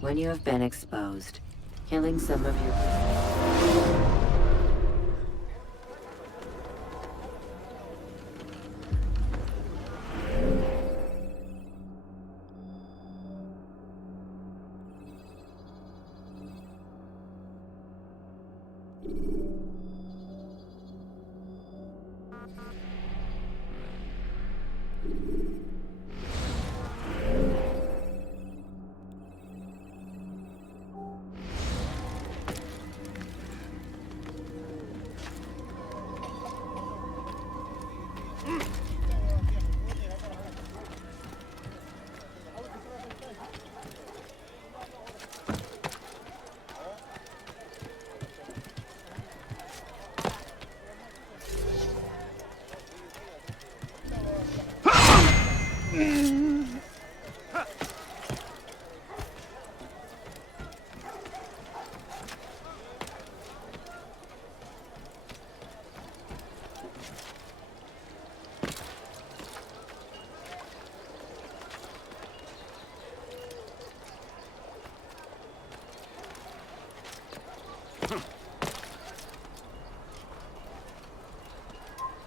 When you have been exposed, killing some of your...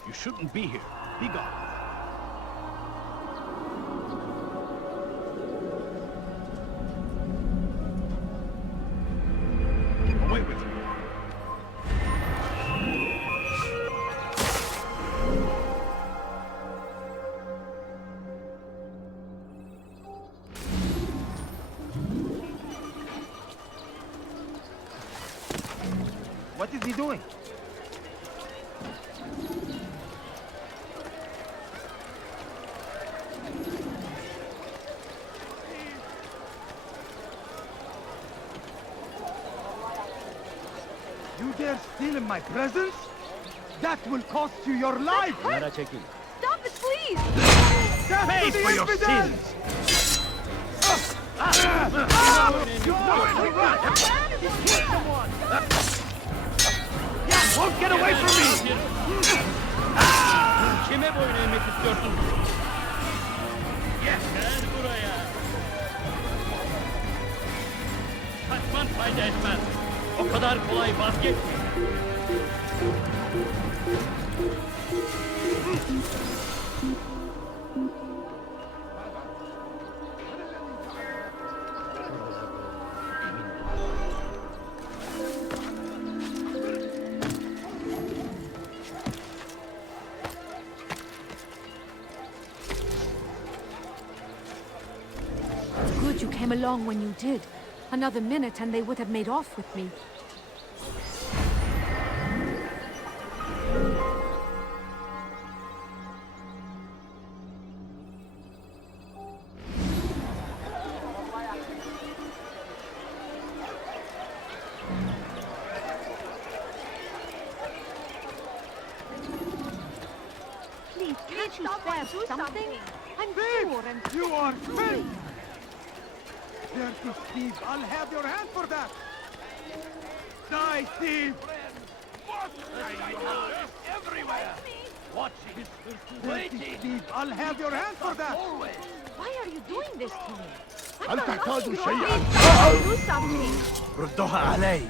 You shouldn't be here. Be gone. Away with you. What is he doing? You dare steal in my presence? That will cost you your life! Nara çekil. Stop it, please! Pay for your sins! Won't get away from me! Kime boyun eğmek istiyorsun? Gel buraya. Kaçman fayda etmez. O kadar kolay vazgeçme. Good you came along when you did. Another minute and they would have made off with me. Please, can't you spare something? I'm poor and You are filth! Dare to thief, I'll have your hand for that! Die, thief! Everywhere! Watching, Waiting! Thief, I'll have your hand for that! why are you doing this to me? هل تحتاج Please, شيئا؟ do something! ردها علي.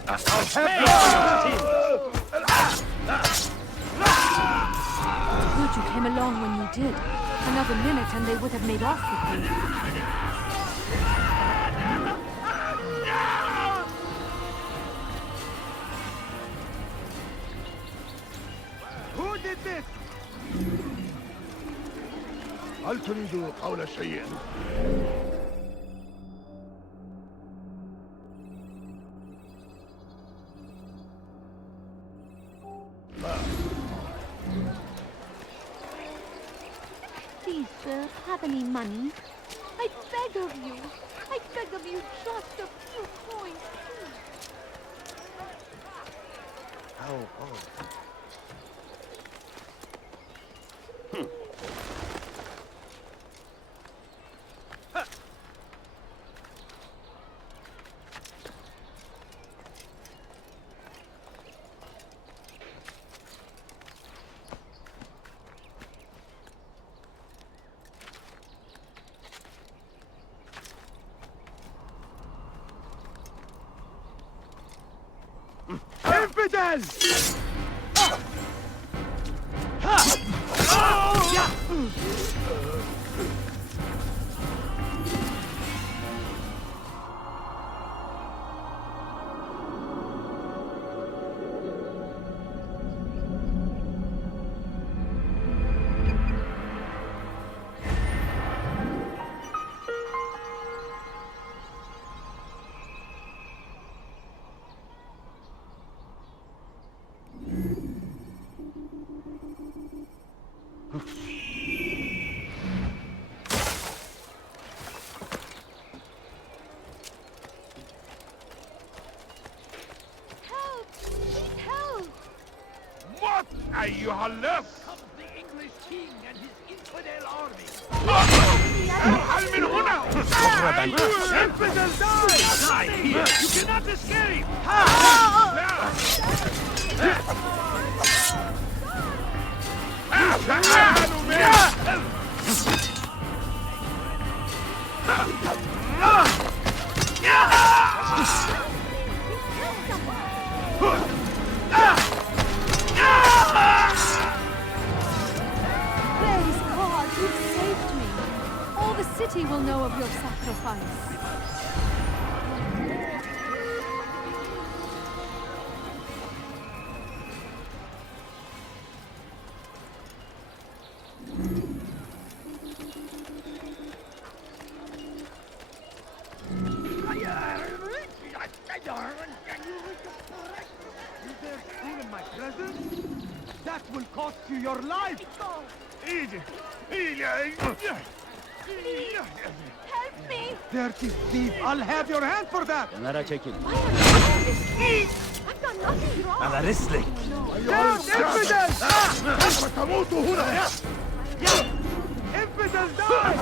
Good you came along when you did. Another minute and they would have made off with me. Who did this? هل تريد قول شيء؟ Please, sir, have any money? I beg of you. I beg of you just a few coins, please. How odd. ارحل. Help! Please help! موت أيها اللص. Comes the English king and his infidel army. ارحل من هنا. Infidel die here. You cannot escape. تعالوا معي. Praise God, you've saved me. All the city will know of your sacrifice. You dare steal in my presence? That will cost you your life. Help me! Dirty thief, I'll have your hand for that. Kenara çekil. Why are you doing this? I've done nothing wrong. على رسلك. Down, infidel! سوف تموت هنا. Infidel, die!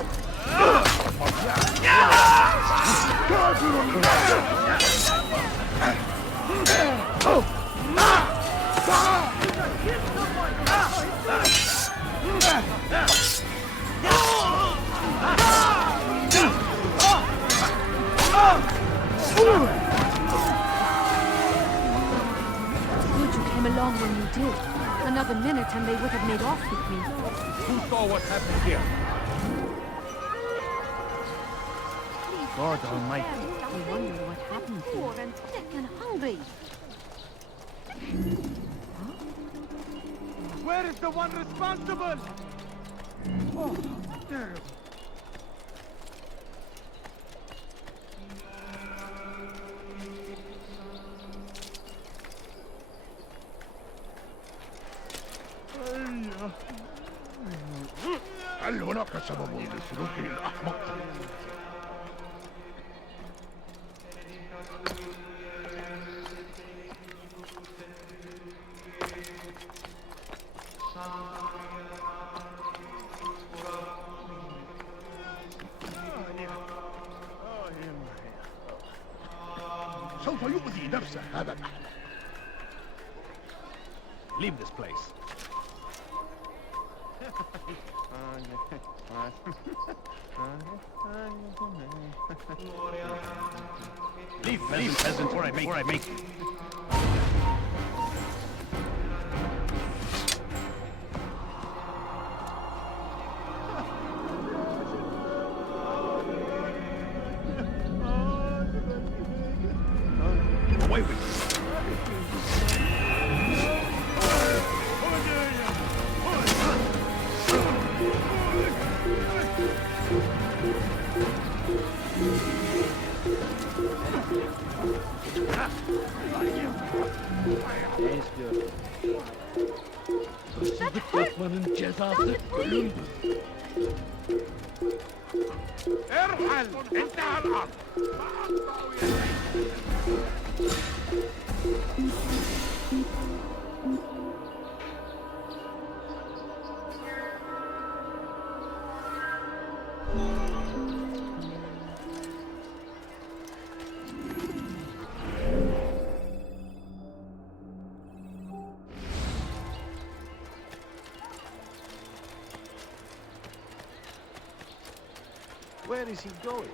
Good you came along when you did. Another minute and they would have made off with me. Who saw what happened here? God Almighty. I wonder what happened here. Poor and sick and hungry. Where is the one responsible? Oh, terrible. هل هناك سبب لسلوكه الأحمق؟ سوف يؤذي نفسه هذا الأحمق. Leave this place. Leave, peasant, before I make you. Away with you. Ne istiyorsun? Hırsızlık yapmanın cezası ölümdür. ارحل انتهى الأمر. Where is he going?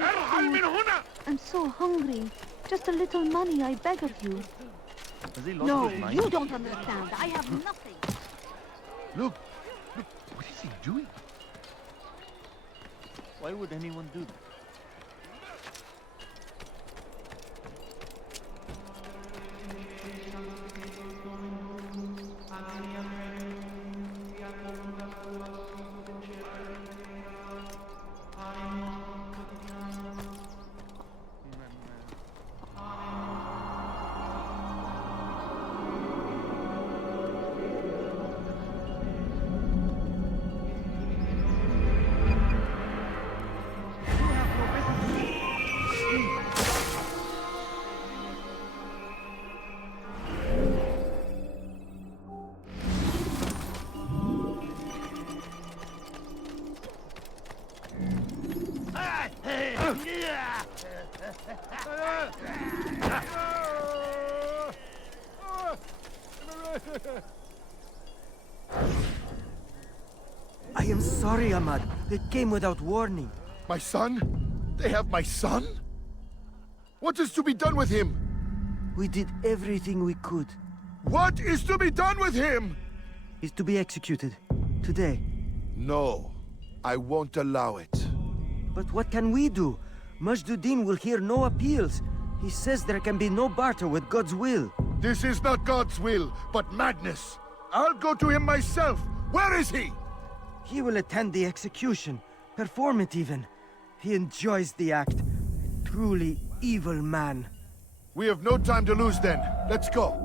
ارحل من هنا. I'm so hungry. Just a little money, I beg of you. Has he lost No, his mind? you don't understand. I have nothing. Look, look, what is he doing? Why would anyone do that? I am sorry, Ahmad. They came without warning. My son? They have my son? What is to be done with him? We did everything we could. What is to be done with him? He's to be executed. Today. No, I won't allow it. But what can we do? Majduddin will hear no appeals. He says there can be no barter with God's will. This is not God's will, but madness. I'll go to him myself. Where is he? He will attend the execution. Perform it even. He enjoys the act. A truly evil man. We have no time to lose then. Let's go.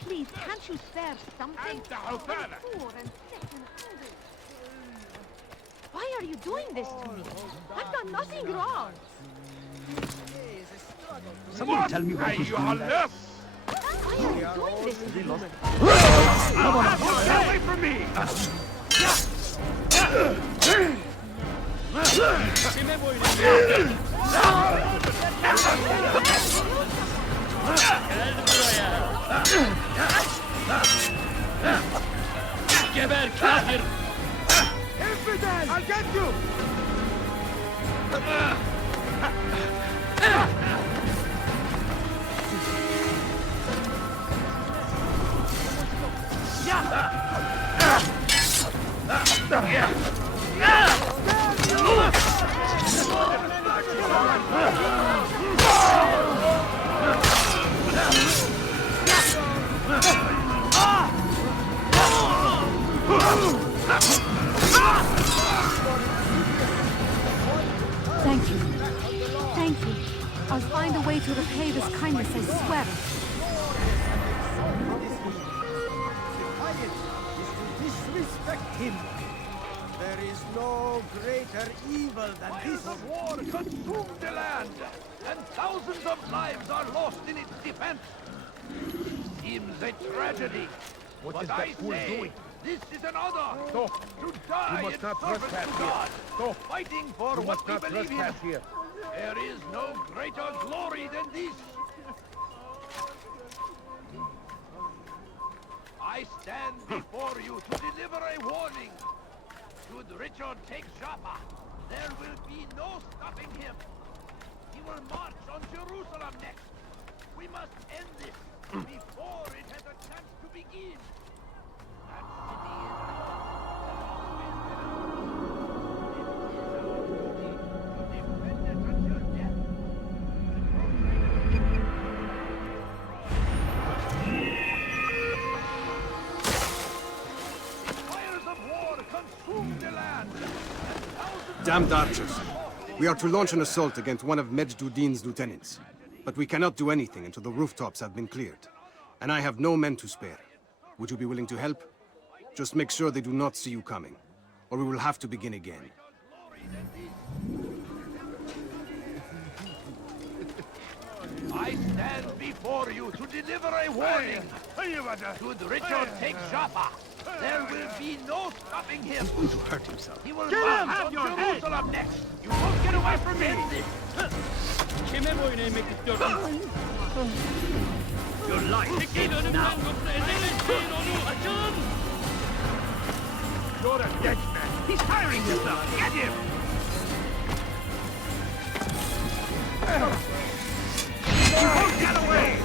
Please, can't you spare something? I'm poor and sick and hungry. Why are you doing this to me? I've done nothing wrong. Someone tell me what he's doing. Why are you doing this to me? Get away from me! Geber kafir! Infidel! I'll get you! Thank you. Thank you. I'll find a way to repay this kindness, I swear it. Disrespect him. There is no greater evil than this. Of war consumed the land, and thousands of lives are lost in its defense. Seems a tragedy. What but is that I fool say, doing? this is an honor. Stop. To die You must in not service trespass to here. God. Stop. Fighting for You what must we not believe in. trespass here. There is no greater glory than this. I stand before you to deliver a warning. Should Richard take Jaffa, there will be no stopping him. He will march on Jerusalem next. We must end this before it has a chance to begin. That city is ours. It is our duty to defend it until death. Fires of war consume the land. Damned archers. We are to launch an assault against one of Majduddin's lieutenants. But we cannot do anything until the rooftops have been cleared. And I have no men to spare. Would you be willing to help? Just make sure they do not see you coming, or we will have to begin again. stand before you to deliver a warning. Should Richard take Joppa, there will be no stopping him. Going to hurt himself. He will march on Jerusalem next. You won't get away from me. Kime boyun eğmek istiyorsun? Your life. Çekil önümden yoksa ezemezsin onu. Açın! You're a dead man. He's firing himself. Get him! You won't get away!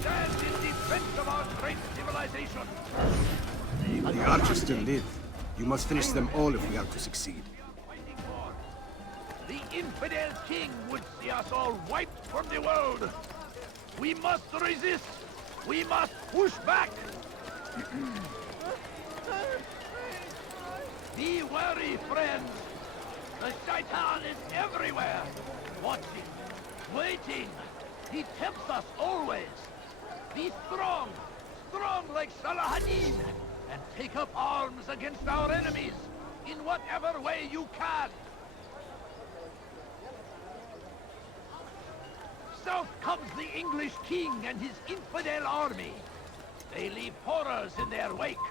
Stand in defense of our great civilization. The archers still live. You must finish them all if we are to succeed. The infidel king would see us all wiped from the world. We must resist. We must push back. Be wary, friends. The Shaitan is everywhere. Watching, waiting. He tempts us always. Be strong, strong like Salahadin, and take up arms against our enemies in whatever way you can. South comes the English king and his infidel army. They leave horrors in their wake.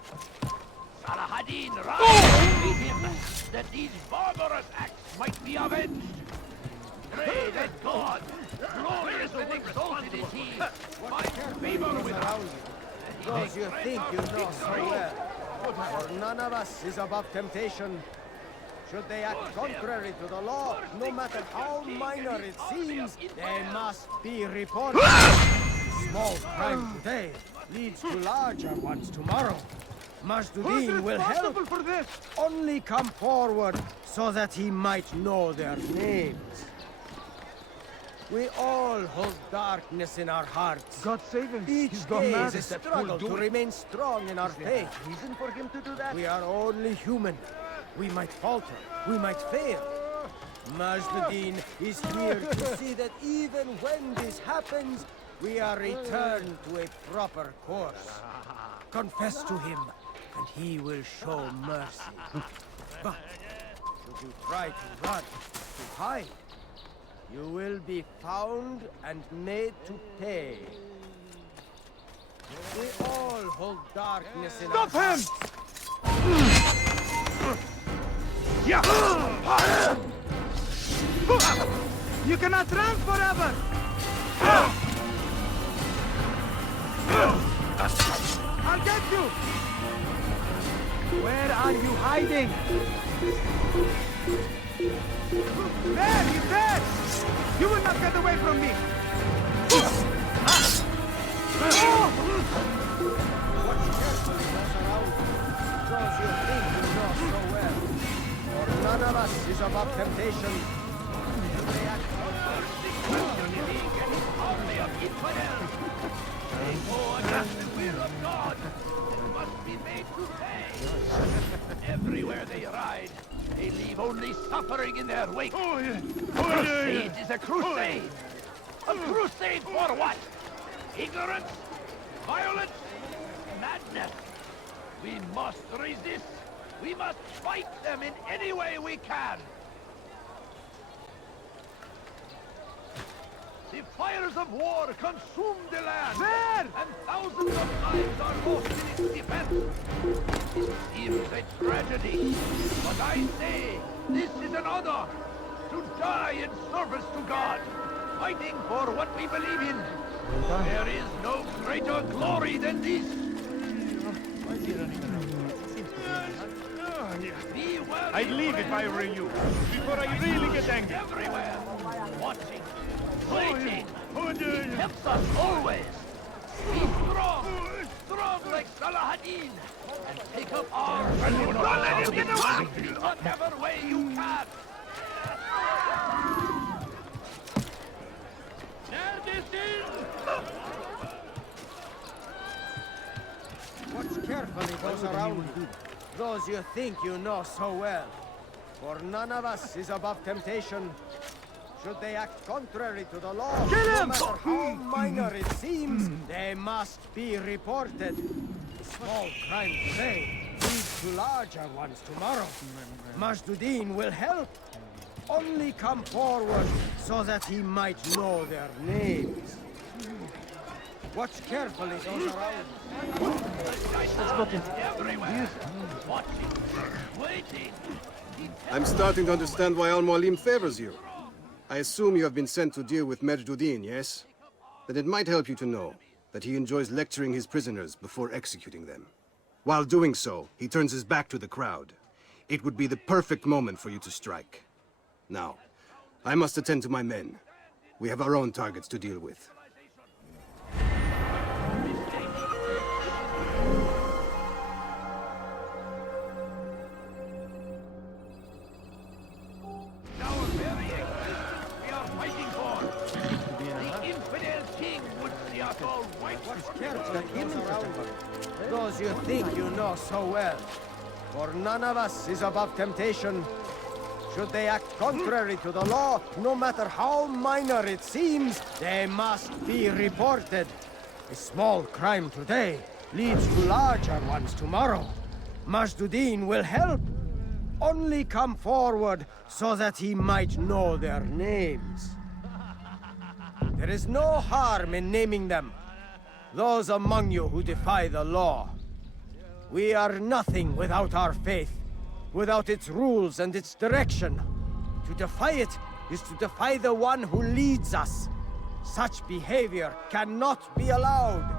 Salahadin rides to meet him, that these barbarous acts might be avenged. Pray that God, glorious and exalted is he, finds favor with us. Those you think you know so well. For none of us is above temptation. Should they act contrary to the law, no matter how minor it seems, they must be reported. Small crime today leads to larger ones tomorrow. Majduddin will help. For this? Only come forward so that he might know their names. We all hold darkness in our hearts. God save him. Each He's gone day mad. is a struggle to remain strong in our faith. Reason for him to do that? We are only human. We might falter. We might fail. Majduddin is here to see that even when this happens, we are returned to a proper course. Confess to him, and he will show mercy. But should you try to run, to hide, you will be found and made to pay. We all hold darkness in our hearts. Yeah! You cannot run forever! I'll get you! Where are you hiding? There! He's there! You will not get away from me! Watch carefully what's around you. Those you think you know so well. For none of us is above temptation. They act Army of infidels. They go against the will of God and must be made to pay. Everywhere they ride, they leave only suffering in their wake. Crusade is a crusade. A crusade for what? Ignorance? Violence? Madness? We must resist. We must fight them in any way we can. The fires of war consume the land. There! And thousands of lives are lost in its defense. It seems a tragedy, but I say this is an honor to die in service to God, fighting for what we believe in. There is no greater glory than this. I'd leave if I were you, before I really get angry. Everywhere, watching, waiting. He helps us always. Be strong, strong like Salahadin, and take up arms. Don't let him get away! Whatever way you can. Watch carefully those around you. Those you think you know so well. For none of us is above temptation. Should they act contrary to the law, no matter how minor it seems, they must be reported. A small crime today leads to larger ones tomorrow. Majduddin will help. Only come forward so that he might know their names. Watch carefully those around. I'm starting to understand why Al-Mualim favors you. I assume you have been sent to deal with Majduddin, yes? Then it might help you to know that he enjoys lecturing his prisoners before executing them. While doing so, he turns his back to the crowd. It would be the perfect moment for you to strike. Now, I must attend to my men. We have our own targets to deal with. Those you think you know so well. For none of us is above temptation. Should they act contrary to the law, no matter how minor it seems, they must be reported. A small crime today leads to larger ones tomorrow. Majduddin will help. Only come forward so that he might know their names. There is no harm in naming them. Those among you who defy the law. We are nothing without our faith, without its rules and its direction. To defy it is to defy the one who leads us. Such behavior cannot be allowed.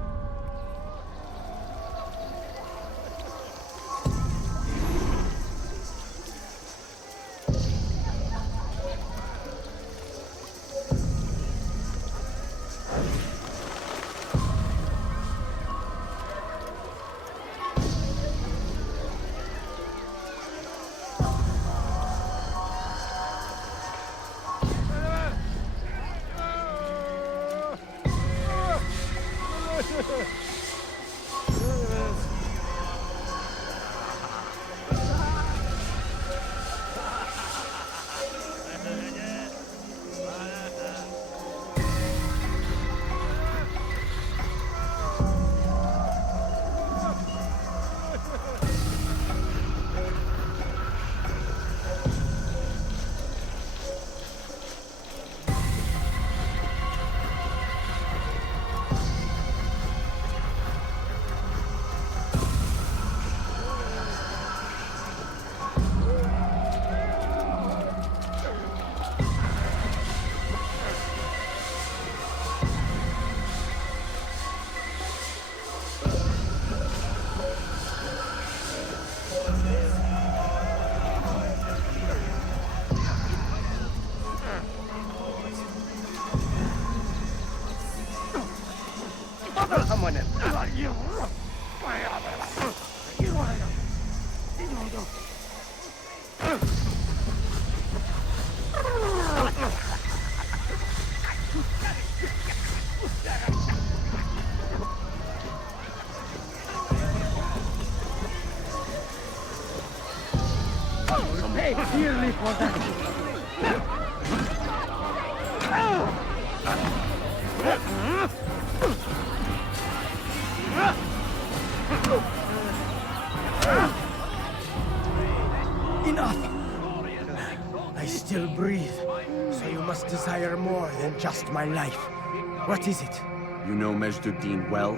Someone in. Pay dearly for that. Enough! I still breathe, so you must desire more than just my life. What is it? You know Majduddin well?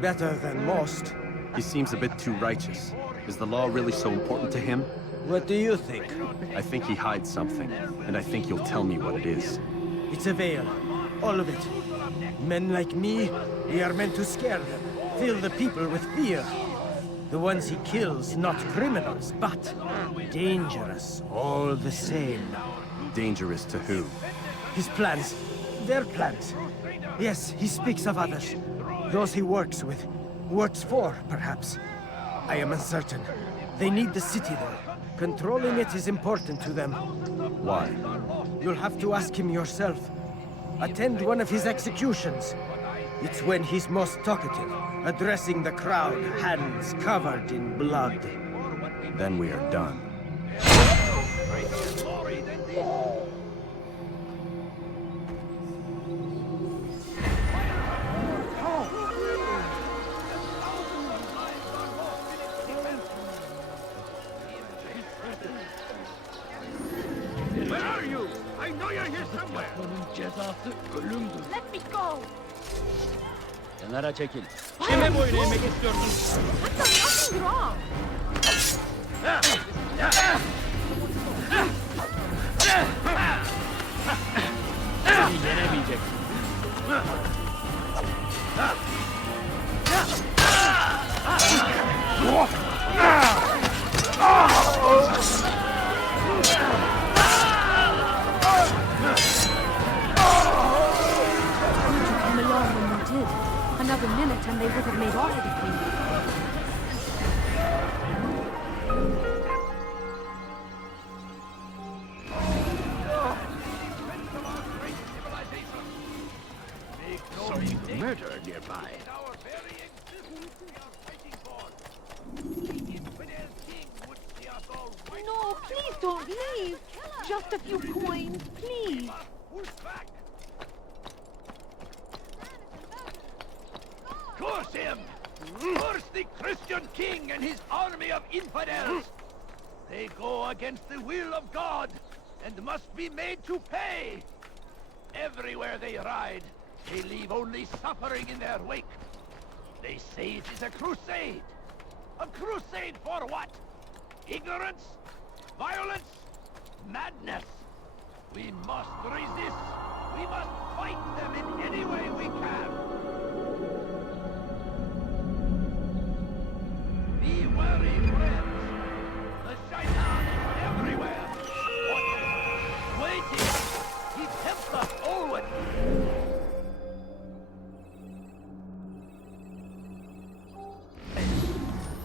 Better than most. He seems a bit too righteous. Is the law really so important to him? What do you think? I think he hides something, and I think you'll tell me what it is. It's a veil. All of it. Men like me, we are meant to scare them, fill the people with fear. The ones he kills, not criminals, but dangerous all the same. Dangerous to who? His plans. Their plans. Yes, he speaks of others. Those he works with. Works for, perhaps. I am uncertain. They need the city there. Controlling it is important to them. Why? You'll have to ask him yourself. attend one of his executions. It's when he's most talkative, addressing the crowd, hands covered in blood. Then we are done. Greater glory than this! Where are you? I know you're here somewhere. Bunun cezası ölümdür. Let me go! Kenara çekil. Kime boyun eğmek istiyorsun? I've done nothing wrong! Seni yenemeyecek. Come along when you did. Another minute and they would have made off with me. Some Murder nearby. our very existence we are fighting for. The infidel king would see us all right. No, please don't leave! Just a few coins, please! Push back! Curse him! Curse the Christian king and his army of infidels! They go against the will of God and must be made to pay! Everywhere they ride, they leave only suffering in their wake. They say it is a crusade. A crusade for what? Ignorance? Violence? Madness? We must resist. We must fight them in any way we can. Be wary, friends. The Shaitan is everywhere. Watching, waiting. He tempts us always.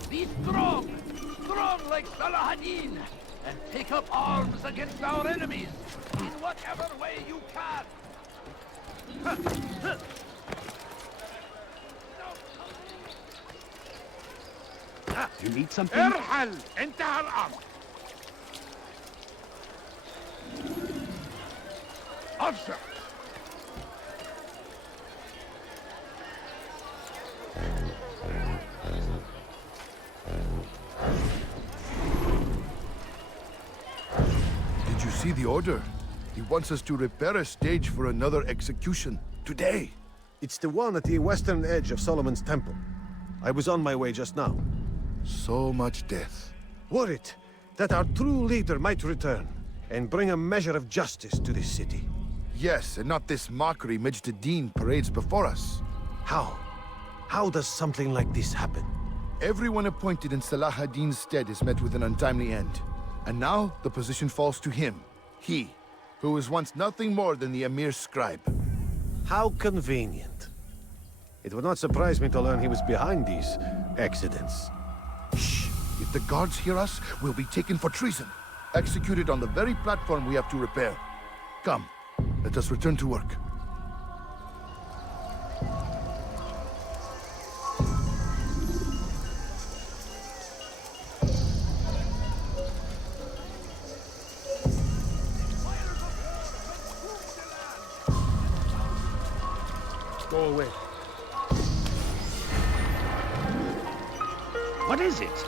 Be strong. Strong like Salahadin. And take up arms against our enemies. In whatever way you can. You need something? ارحل! انتهى الأمر. Officer! Did you see the order? He wants us to repair a stage for another execution. Today. It's the one at the western edge of Solomon's Temple. I was on my way just now. So much death. Worried that our true leader might return and bring a measure of justice to this city. Yes, and not this mockery Majd parades before us. How? How does something like this happen? Everyone appointed in Salah ad-Din's stead is met with an untimely end. And now, the position falls to him. He, who was once nothing more than the Emir's scribe. How convenient. It would not surprise me to learn he was behind these accidents. Shh! If the guards hear us, we'll be taken for treason. Executed on the very platform we have to repair. Come, let us return to work. Go away. What is it?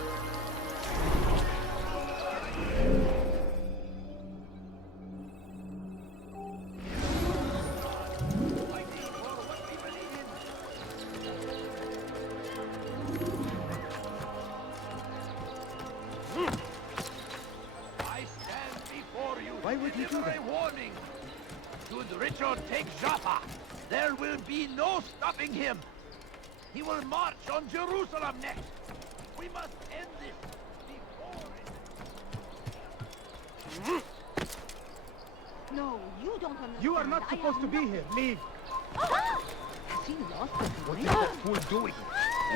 I stand before you. Why would he do deliver that? a warning. Should Richard take Jaffa, there will be no stopping him. He will march on Jerusalem next. We must end this before it... No, you don't understand. You are not I supposed to am be not- here. Leave. Ah! Has he lost his What is mind? that fool doing?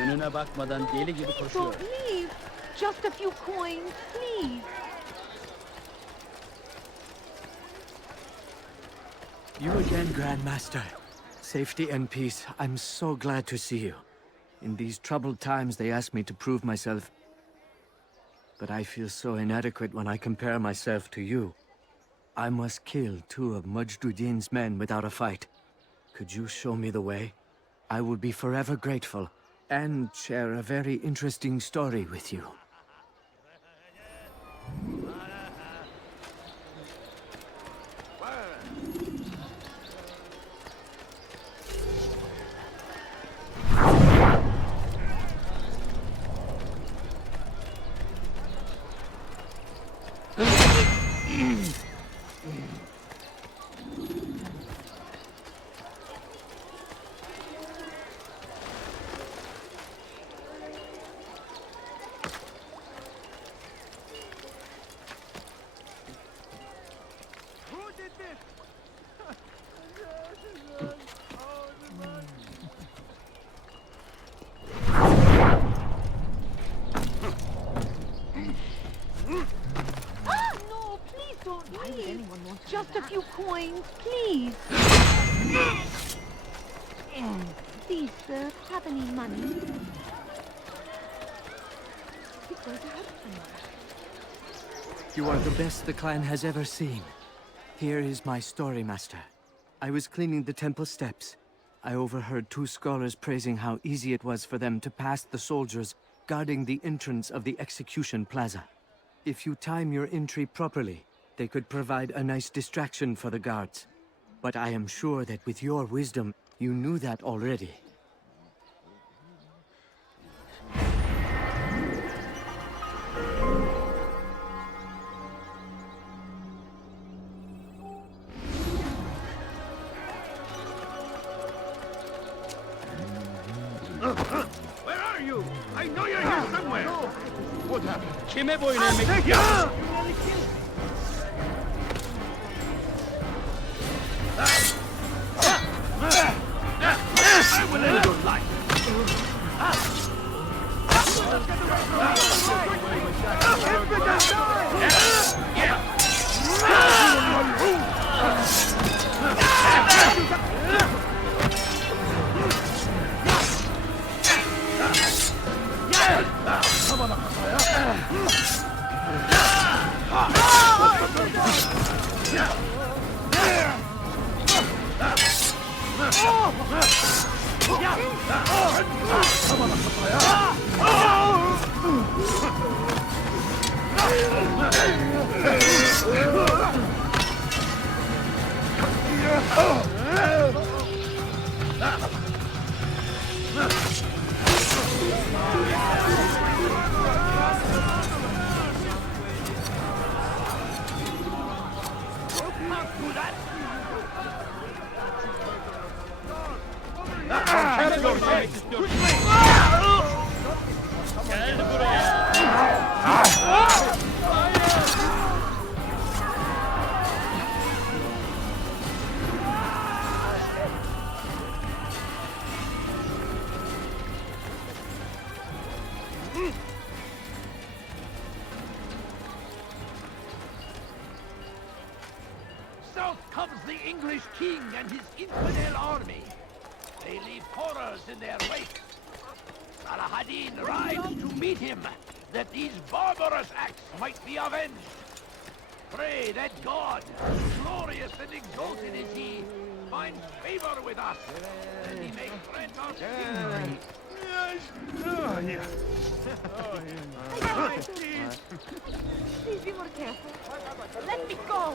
Önüne bakmadan deli gibi Please koşuyor. don't leave. Just a few coins, please. You again, Grandmaster. Safety and peace. I'm so glad to see you. In these troubled times, they asked me to prove myself. But I feel so inadequate when I compare myself to you. I must kill 2 of Mujduddin's men without a fight. Could you show me the way? I will be forever grateful, and share a very interesting story with you. Just a few coins, please. Please, sir, have any money? You are the best the clan has ever seen. Here is my story, Master. I was cleaning the temple steps. I overheard 2 scholars praising how easy it was for them to pass the soldiers guarding the entrance of the execution plaza. If you time your entry properly, they could provide a nice distraction for the guards. But I am sure that with your wisdom, you knew that already. Where are you? I know you're here somewhere. What happened? Kime boyun eğmek Take istiyorsun? I will end your life. Gel buraya. South comes the English king and his infidel army. They leave horrors in their wake. Salah-ad-Din rides to meet him, that these barbarous acts might be avenged. Pray that God, glorious and exalted is he, finds favor with us, that he may grant us victory. Please be more careful. Let me go.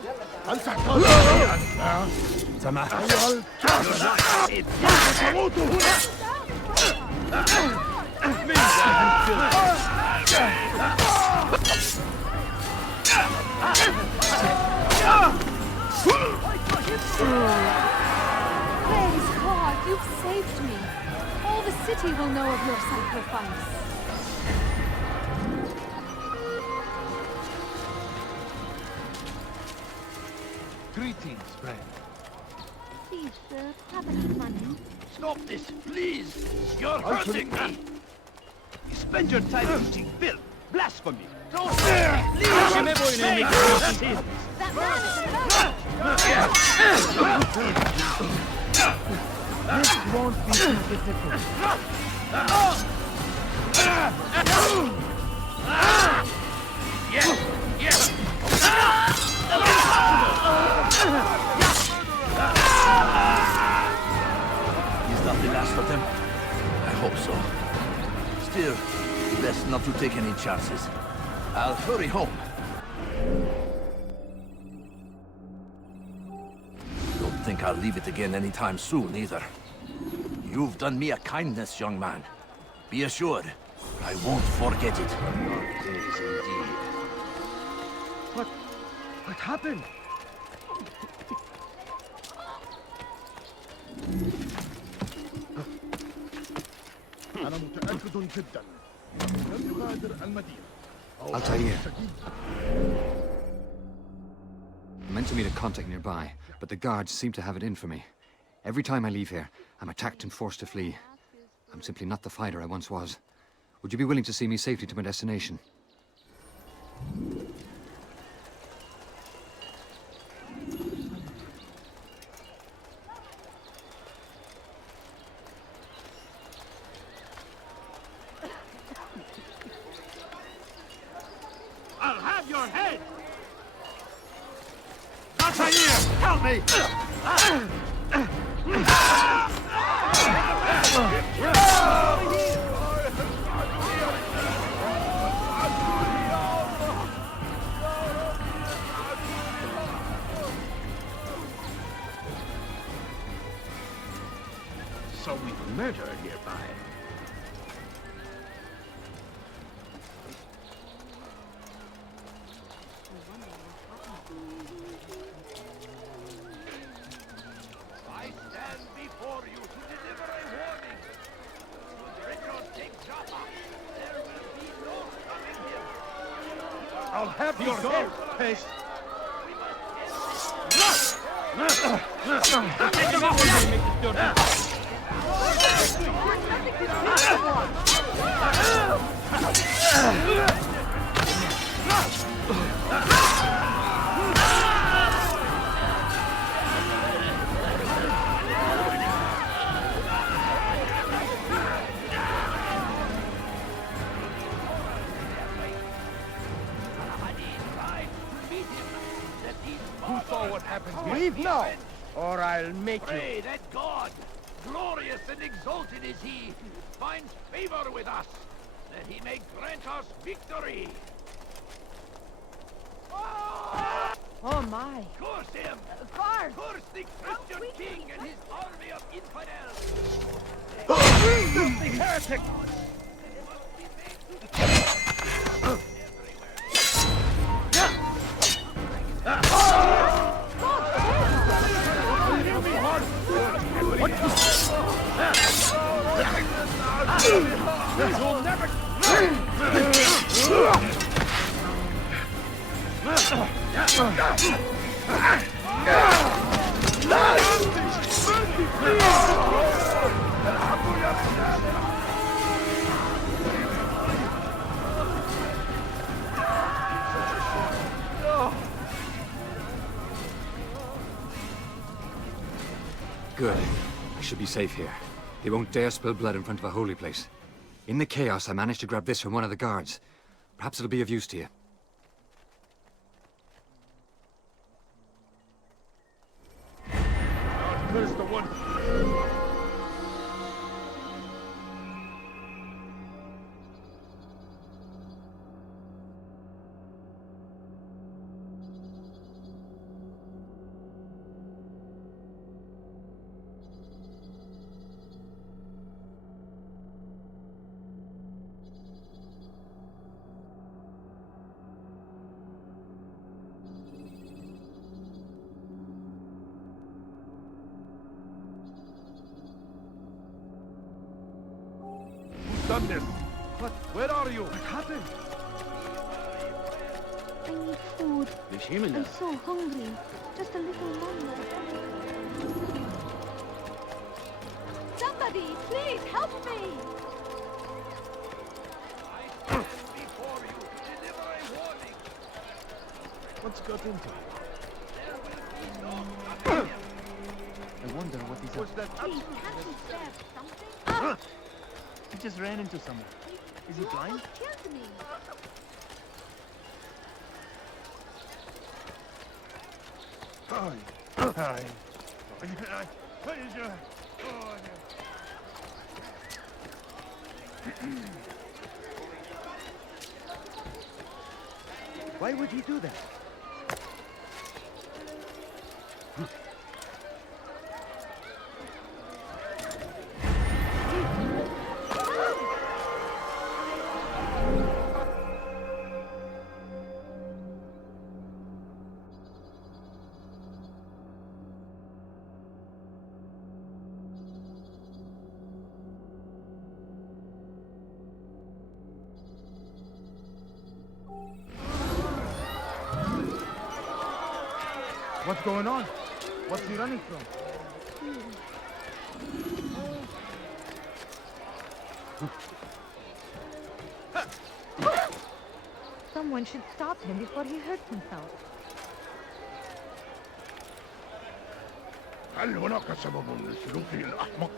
Praise God, you've saved me. All the city will know of your sacrifice. Greetings, friend. Please, sir, have any money? Stop this, please! You're hurting me! You spend your time eating filth, blasphemy. Don't please! Kime boyun eğmek istiyorsun? That man is alone. This won't be too difficult. Is that the last of them? I hope so. Still, best not to take any chances. I'll hurry home. Don't think I'll leave it again anytime soon, either. You've done me a kindness, young man. Be assured, I won't forget it. Dark days indeed. What happened? أنا متأكد جدا. لن يغادر المدينة. Altair. I meant to meet a contact nearby, but the guards seem to have it in for me. Every time I leave here, I'm attacked and forced to flee. I'm simply not the fighter I once was. Would you be willing to see me safely to my destination? I'll have your head! Altair, help me! So we've met her nearby. I stand before you to deliver a warning. Should Richard take Joppa, there will be no stopping him. I'll have your head, Pace. Who saw what happened here? Leave now, or I'll make Pray you. that God, glorious and exalted is he, finds favor with us, that he may grant us victory. Oh my. Curse him! Guard! Curse the Christian king and his army of infidels! The heretic! You'll never... Good. I should be safe here. They won't dare spill blood in front of a holy place. In the chaos, I managed to grab this from one of the guards. Perhaps it'll be of use to you. There's the one. Done this. What? Where are you? What happened? I need food. I'm so hungry. Just a little longer. Somebody, please help me! Before you to deliver a warning. What's got into it? There will be no what he's Was up that Please, can't you spare something? to. He just ran into someone. Is he You blind? almost killed me. Why would he do that? What's going on? What's he running from? Someone should stop him before he hurts himself. هل هناك سبب لسلوكه الأحمق؟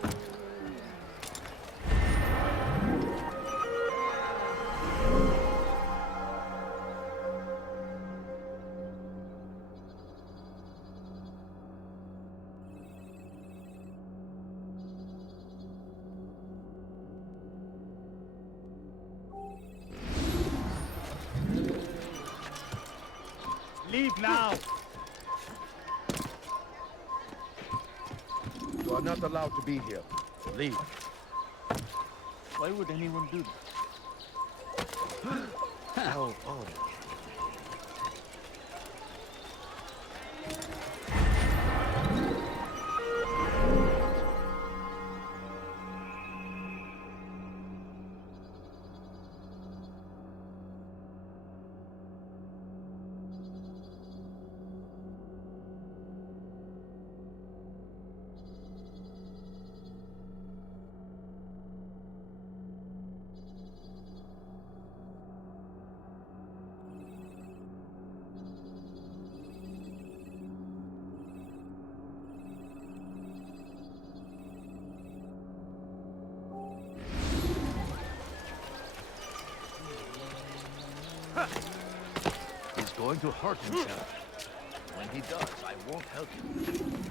Leave now! You are not allowed to be here. Leave. Why would anyone do that? Oh, oh. He's going to hurt himself. When he does, I won't help him.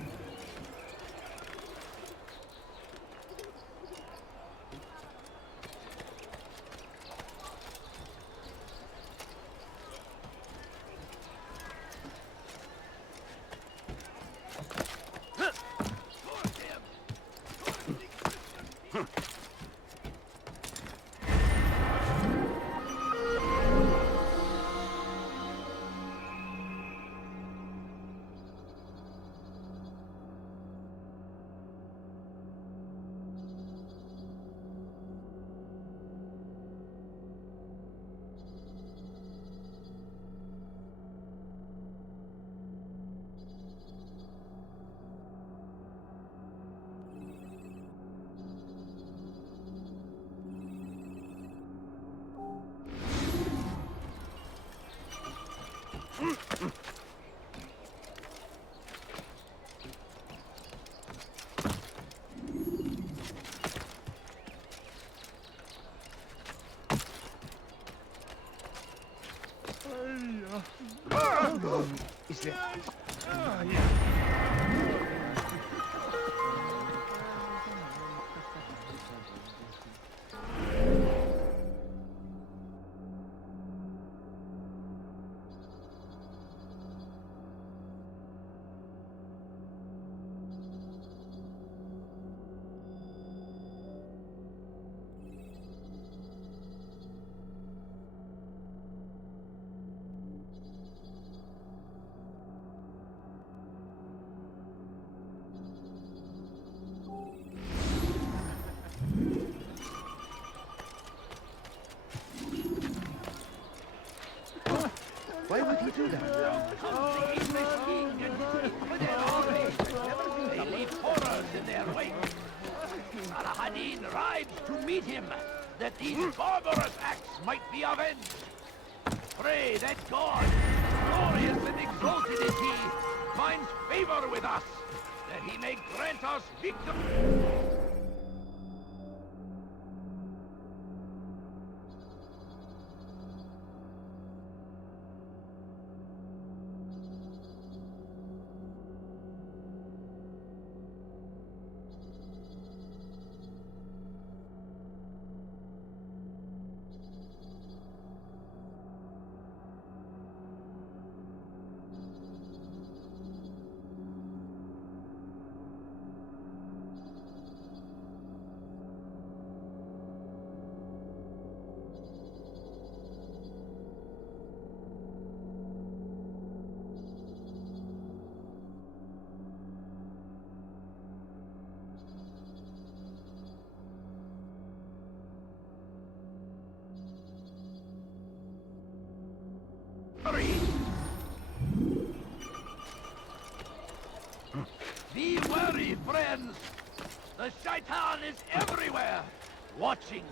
Is there... Why would he do that? The English king and his infidel army. They leave horrors in their wake. Saladin rides to meet him, that these barbarous acts might be avenged. Pray that God, glorious and exalted is he, finds favor with us, that that he may grant us victory. Be wary, friends! The shaitan is everywhere! Watching,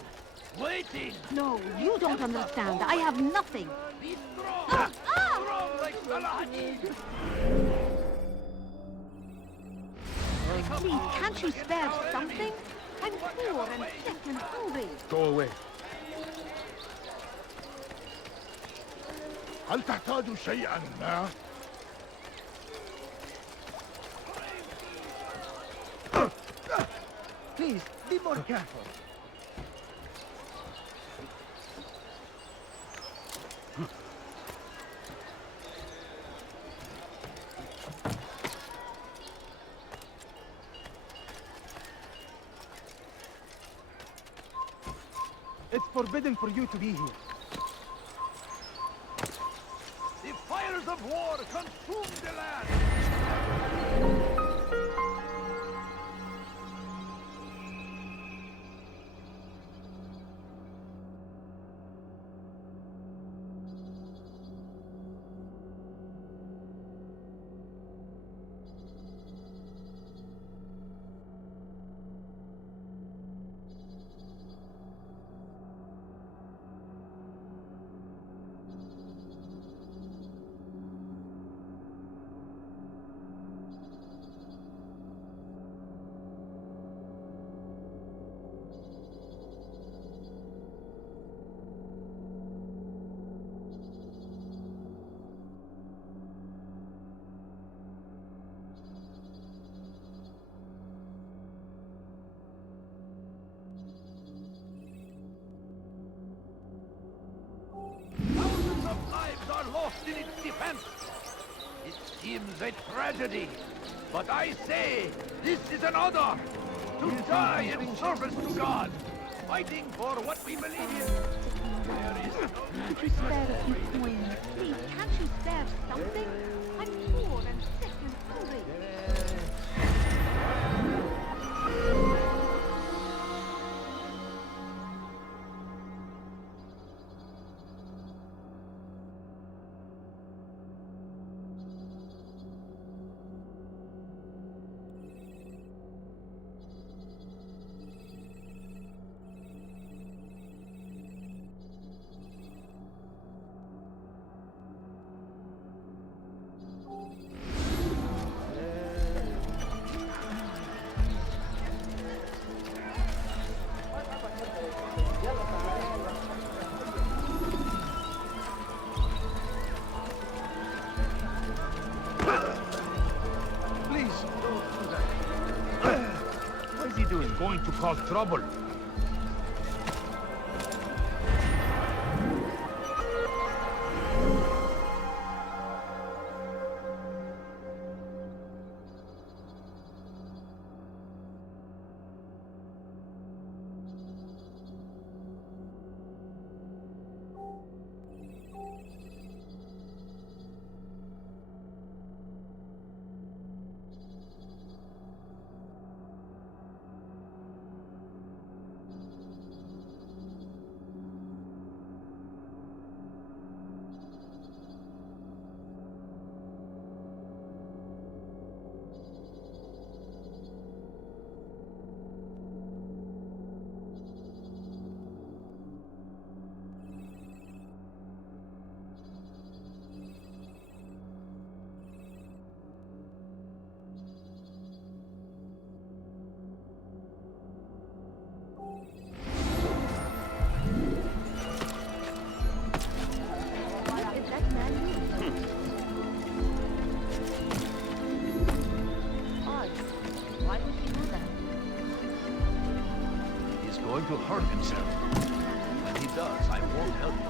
waiting! No, you don't understand. I have nothing. Be strong! Strong like Salahadin! Please, can't you spare something? I'm poor and sick and hungry. Go away. هل تحتاج شيئا ما؟ Please, be more careful. It's forbidden for you to be here. The fires of war consume the land! Thousands of lives are lost in its defense. It seems a tragedy, but I say this is an honor to die in service to God, fighting for what we believe in. There is no Could you spare a few coins? Please, can't you spare something? I'm poor and sick and hungry. Going to cause trouble. going to hurt himself. When he does, I won't help him.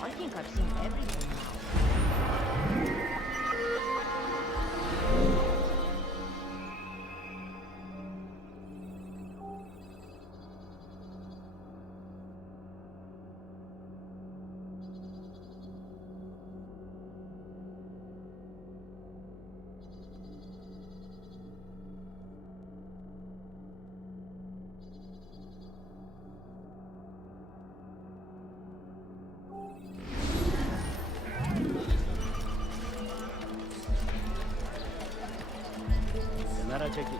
I think I've seen everything now. Kenara çekil.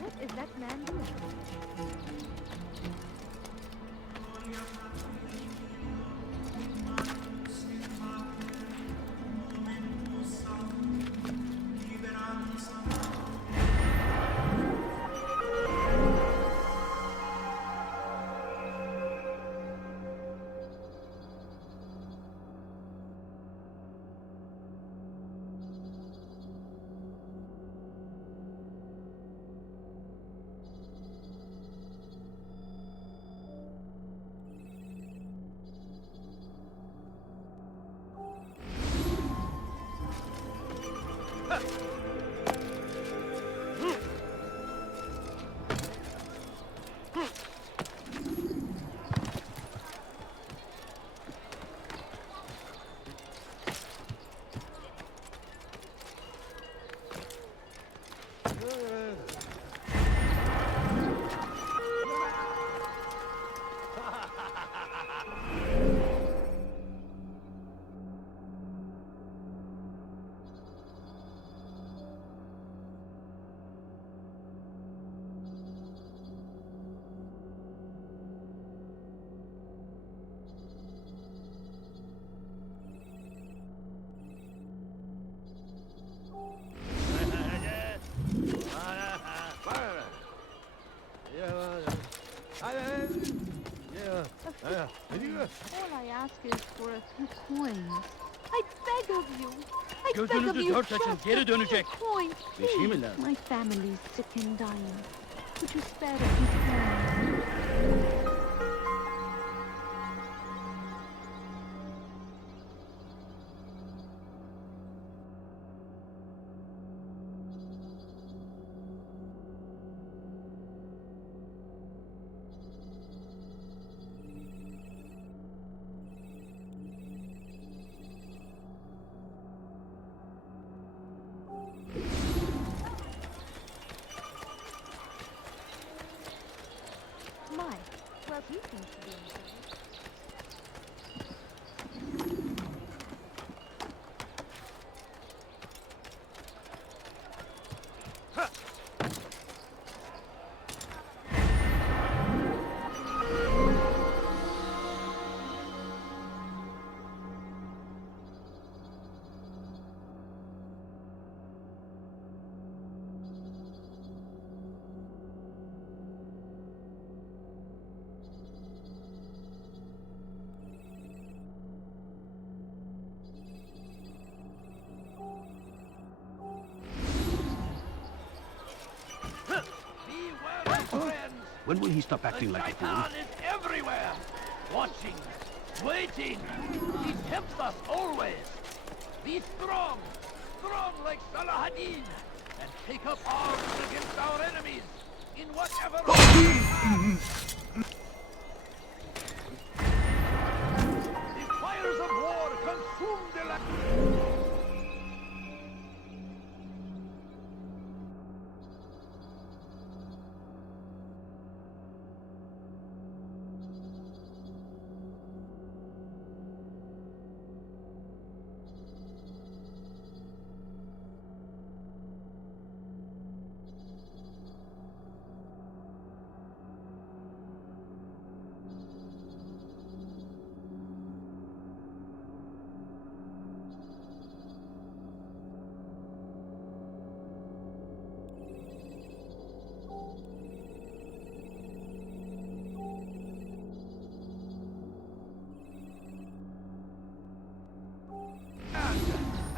What is that man doing? All I ask is for a few coins. I beg of you. I beg of Gözünüzü you, dört açın, just geri a dönecek. few coins, Bir şey mi please. lazım? My family's sick and dying. Would you spare a few coins? My, well, he seems to be enjoying it. When will he stop acting like a fool? The Shaitan is everywhere! Watching, waiting! He tempts us always! Be strong! Strong like Salahadin! And take up arms against our enemies! In whatever... The fires of war consume the land!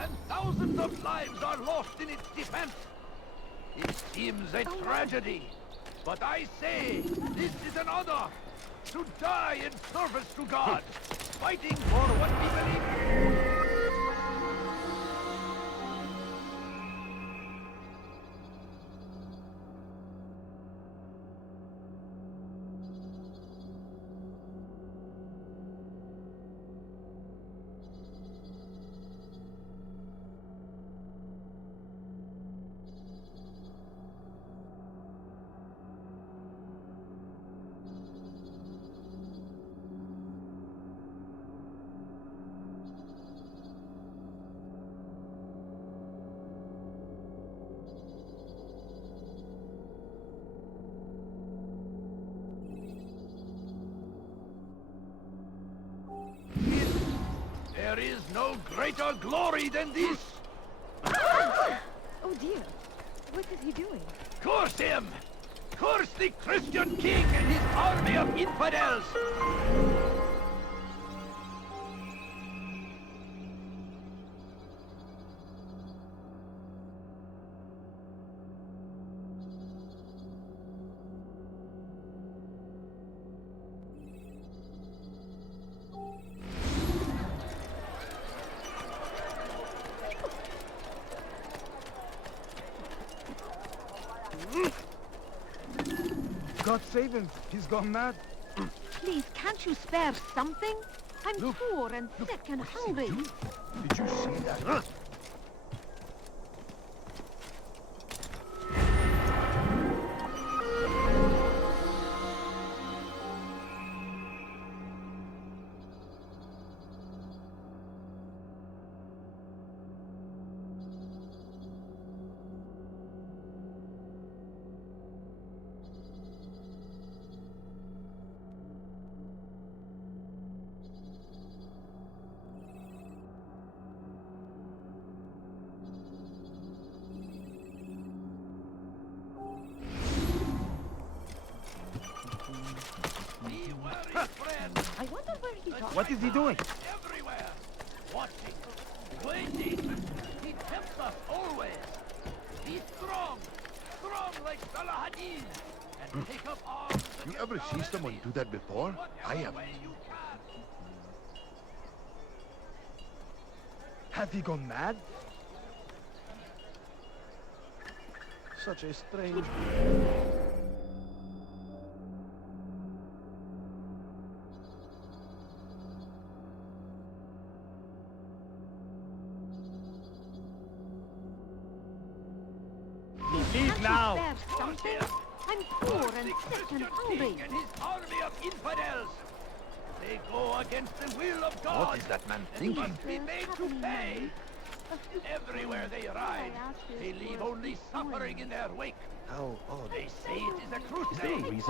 And thousands of lives are lost in its defense. It seems a tragedy, but I say this is an honor to die in service to God, fighting for what we believe. There is no greater glory than this! Oh dear, what is he doing? Curse him! Curse the Christian king and his army of infidels! God save him. He's gone mad. Please, can't you spare something? I'm poor and sick and hungry. Did you see that? Huh? I wonder where he's off. What is he doing? Everywhere! Watching, waiting! He us always. Be strong, strong like Salahadin, and take up arms. You ever see someone do that before? I have. Has he gone mad? Such a strange... Leave now! There's something. I'm poor and sick and hungry. And his army of infidels. They go against the will of God. What is that man and thinking? must be made to pay. Everywhere they ride, they leave only suffering in their wake. How odd. They say it is a crusade.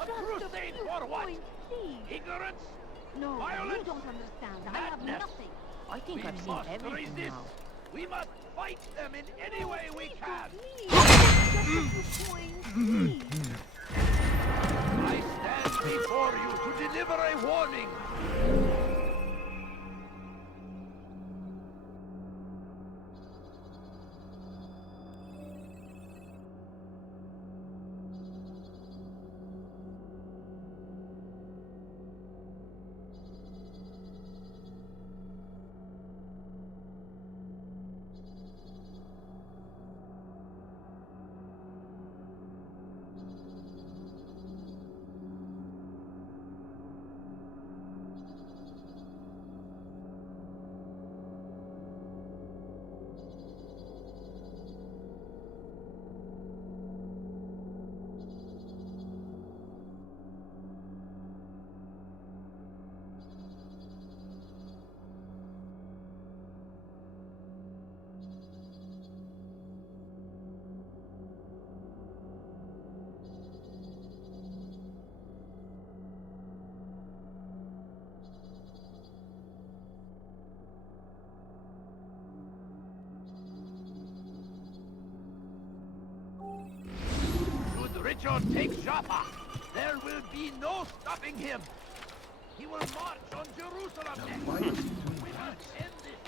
A crusade for what? Ignorance? No, you Violence? don't understand. I have Madness? nothing. I think We I've seen must everything resist. now. We must fight them in any way we can. I stand before you to deliver a warning. Should Richard take Joppa, there will be no stopping him. He will march on Jerusalem next. Why is he doing We that? must end this.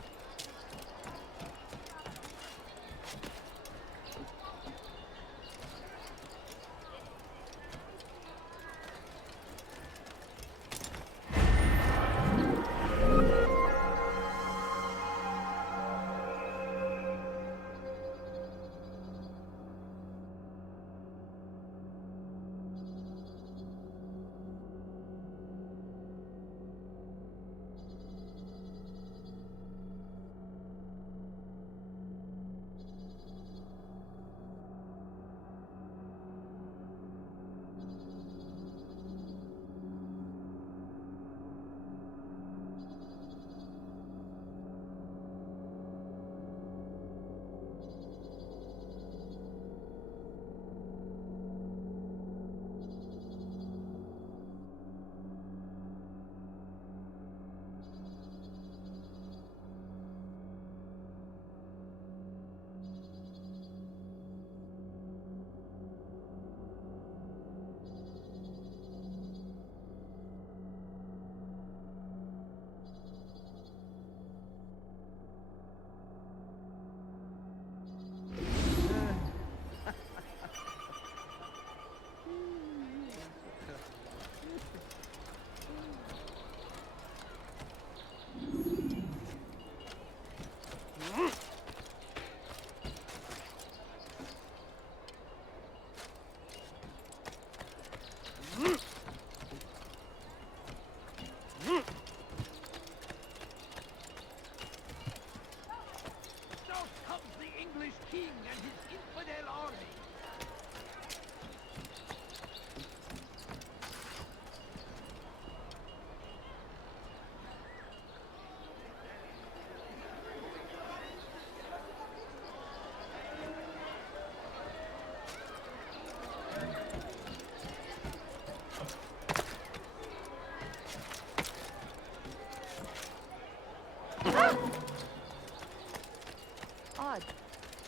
Odd.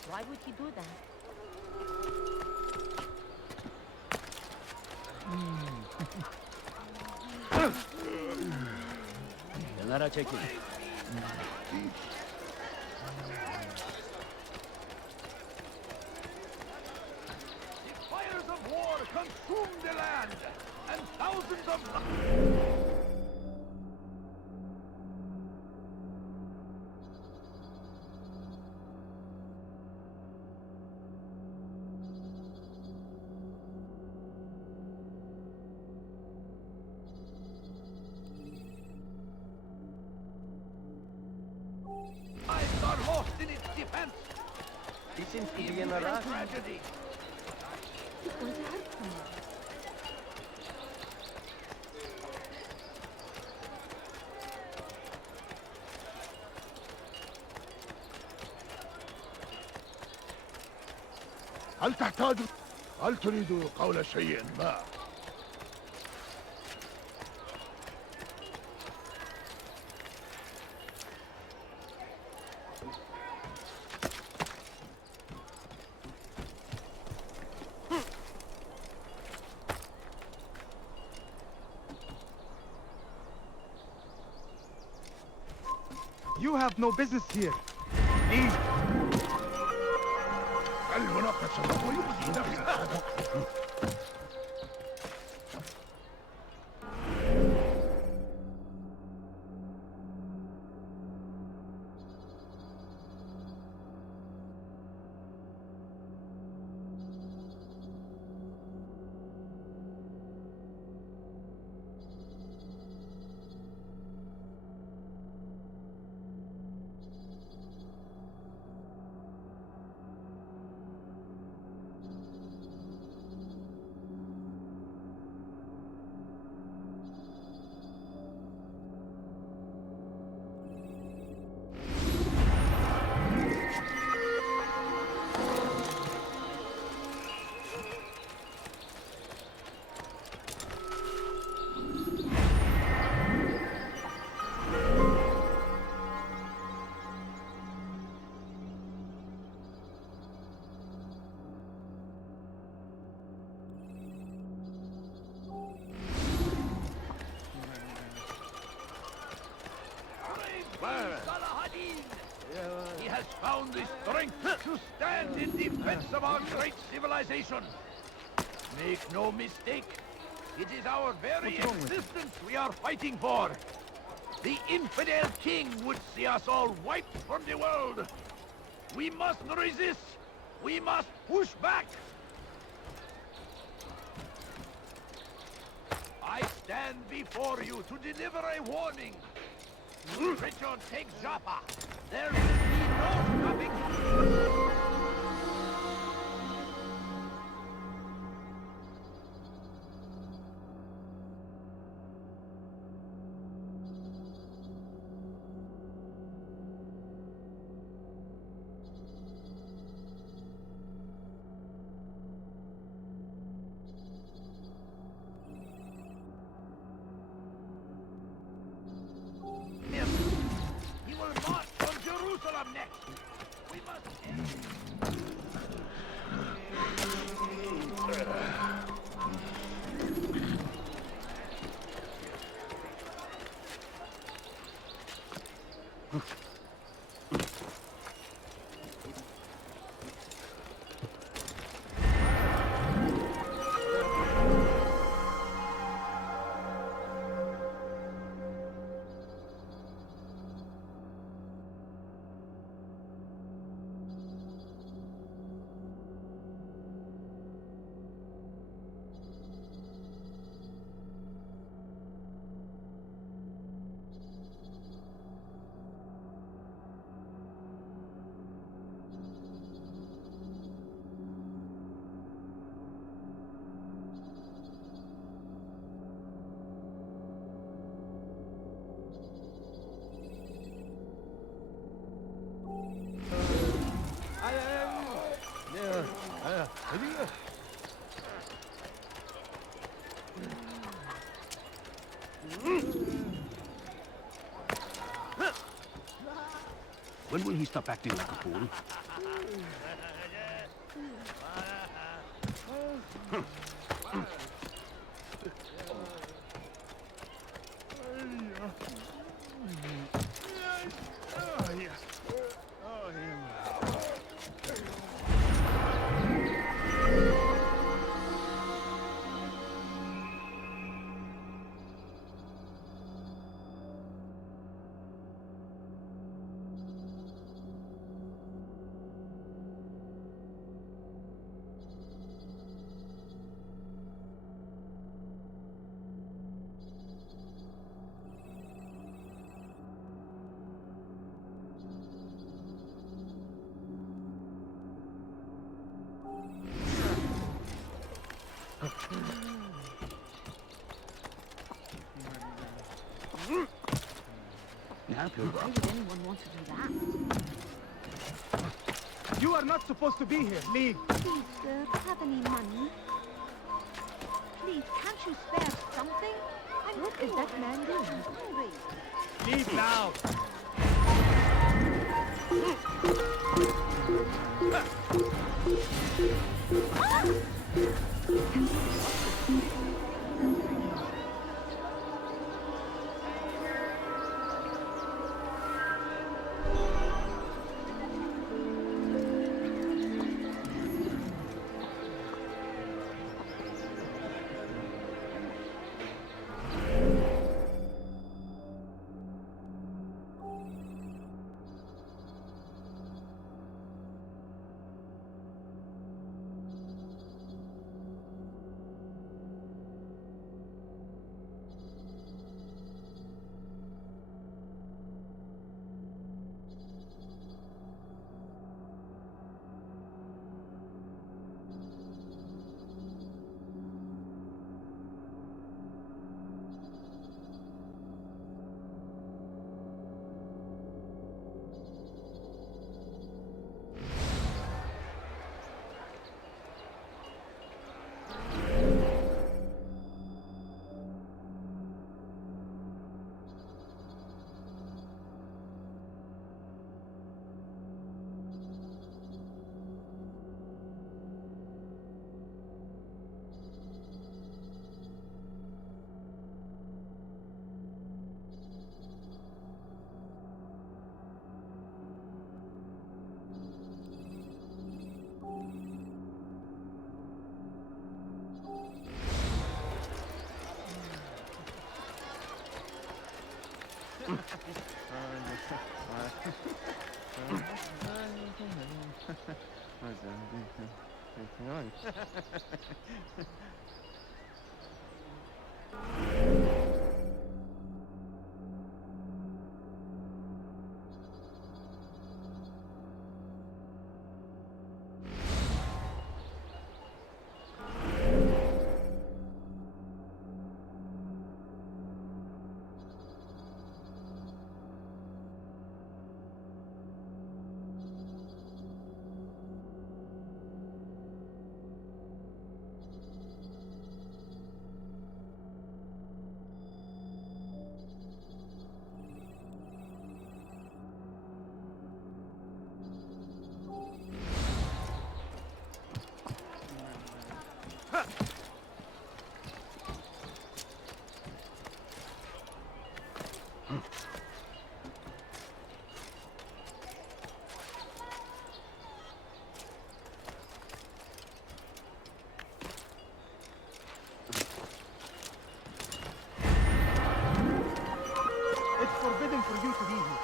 Why would he do that? Kenara çekil. consume the land, and thousands of... lives are lost in its defense. He seems to be in a rush. Tragedy. He's going to hurt someone. هل تحتاج؟ هل تريد قول شيء ما؟ You have no business here. Leave. المناقشة ويؤذينا بالأدب. He has found the strength to stand in defense of our great civilization. Make no mistake, it is our very existence we are fighting for. The infidel king would see us all wiped from the world. We must resist. We must push back. I stand before you to deliver a warning. Richard takes Joppa. There will be no stopping. He will march on Jerusalem next. We must end him. When will he stop acting like a fool? Why would anyone want to do that? You are not supposed to be here. Leave. Please, sir, have any money? Please, can't you spare something? What is that man doing? I'm hungry. Leave now. It's forbidden for you to be here.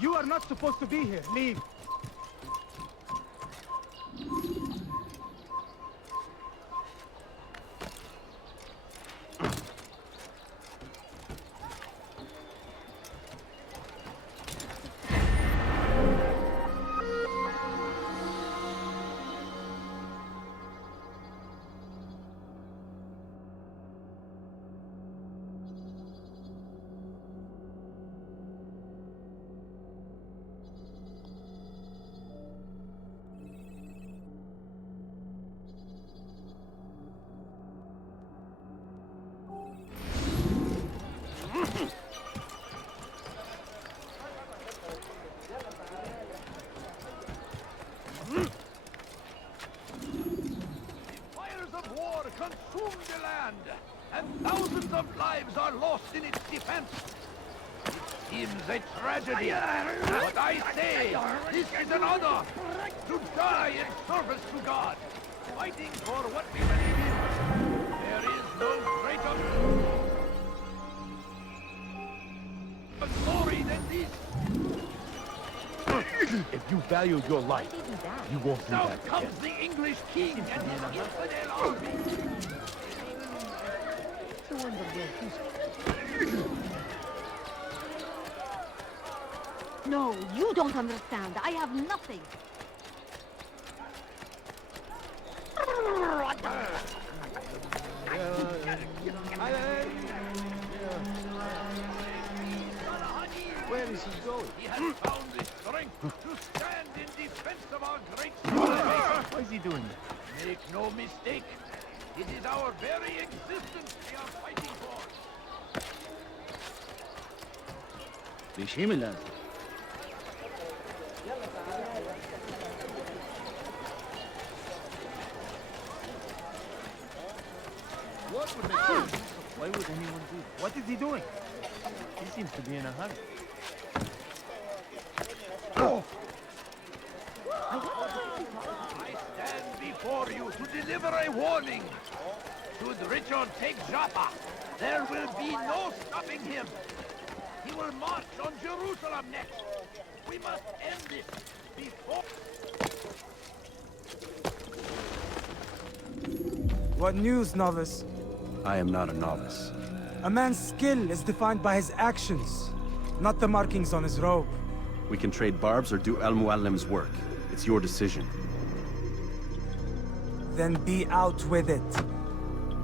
You are not supposed to be here. Leave. Fires of war consume the land, and thousands of lives are lost in its defense. It seems a tragedy, but I say this is an honor to die in service to God, fighting for what we believe in. There is no greater... please. If you value your life, you won't do Now that comes again. the English king and his infidel army. No, you don't understand. I have nothing. Where is he going? He has found the strength to stand in defense of our great civilization. Why is he doing that? Make no mistake, it is our very existence we are fighting for. ليش من لازم؟ What would make sense? Why would anyone do that? What is he doing? He seems to be in a hurry. I stand before you to deliver a warning. Should Richard take Joppa, there will be no stopping him. He will march on Jerusalem next. We must end this before... What news, novice? I am not a novice. A man's skill is defined by his actions, not the markings on his robe. We can trade barbs or do Al-Muallim's work. It's your decision. Then be out with it.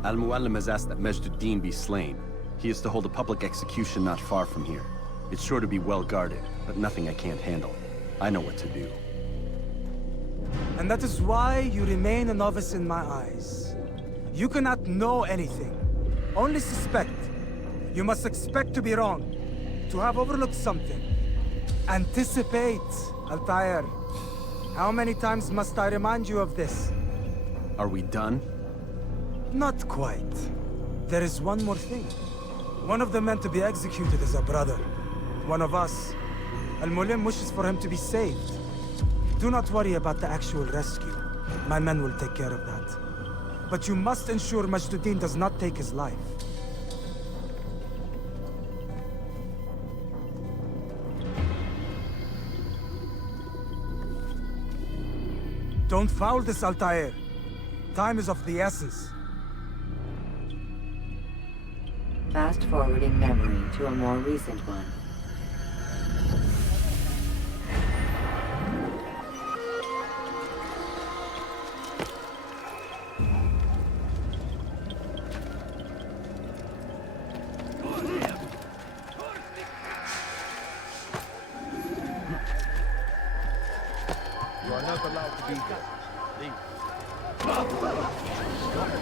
Al-Muallim has asked that Majd-ud-Din be slain. He is to hold a public execution not far from here. It's sure to be well guarded, but nothing I can't handle. I know what to do. And that is why you remain a novice in my eyes. You cannot know anything, only suspect. You must expect to be wrong, to have overlooked something. Anticipate, Altair. How many times must I remind you of this? Are we done? Not quite. There is one more thing. One of the men to be executed is a brother. One of us. Al-Mulim wishes for him to be saved. Do not worry about the actual rescue. My men will take care of that. But you must ensure Majd-ud-Din does not take his life. Don't foul this, Altair. Time is of the essence. Fast-forwarding memory to a more recent one. You are not allowed to be here. Leave. Stop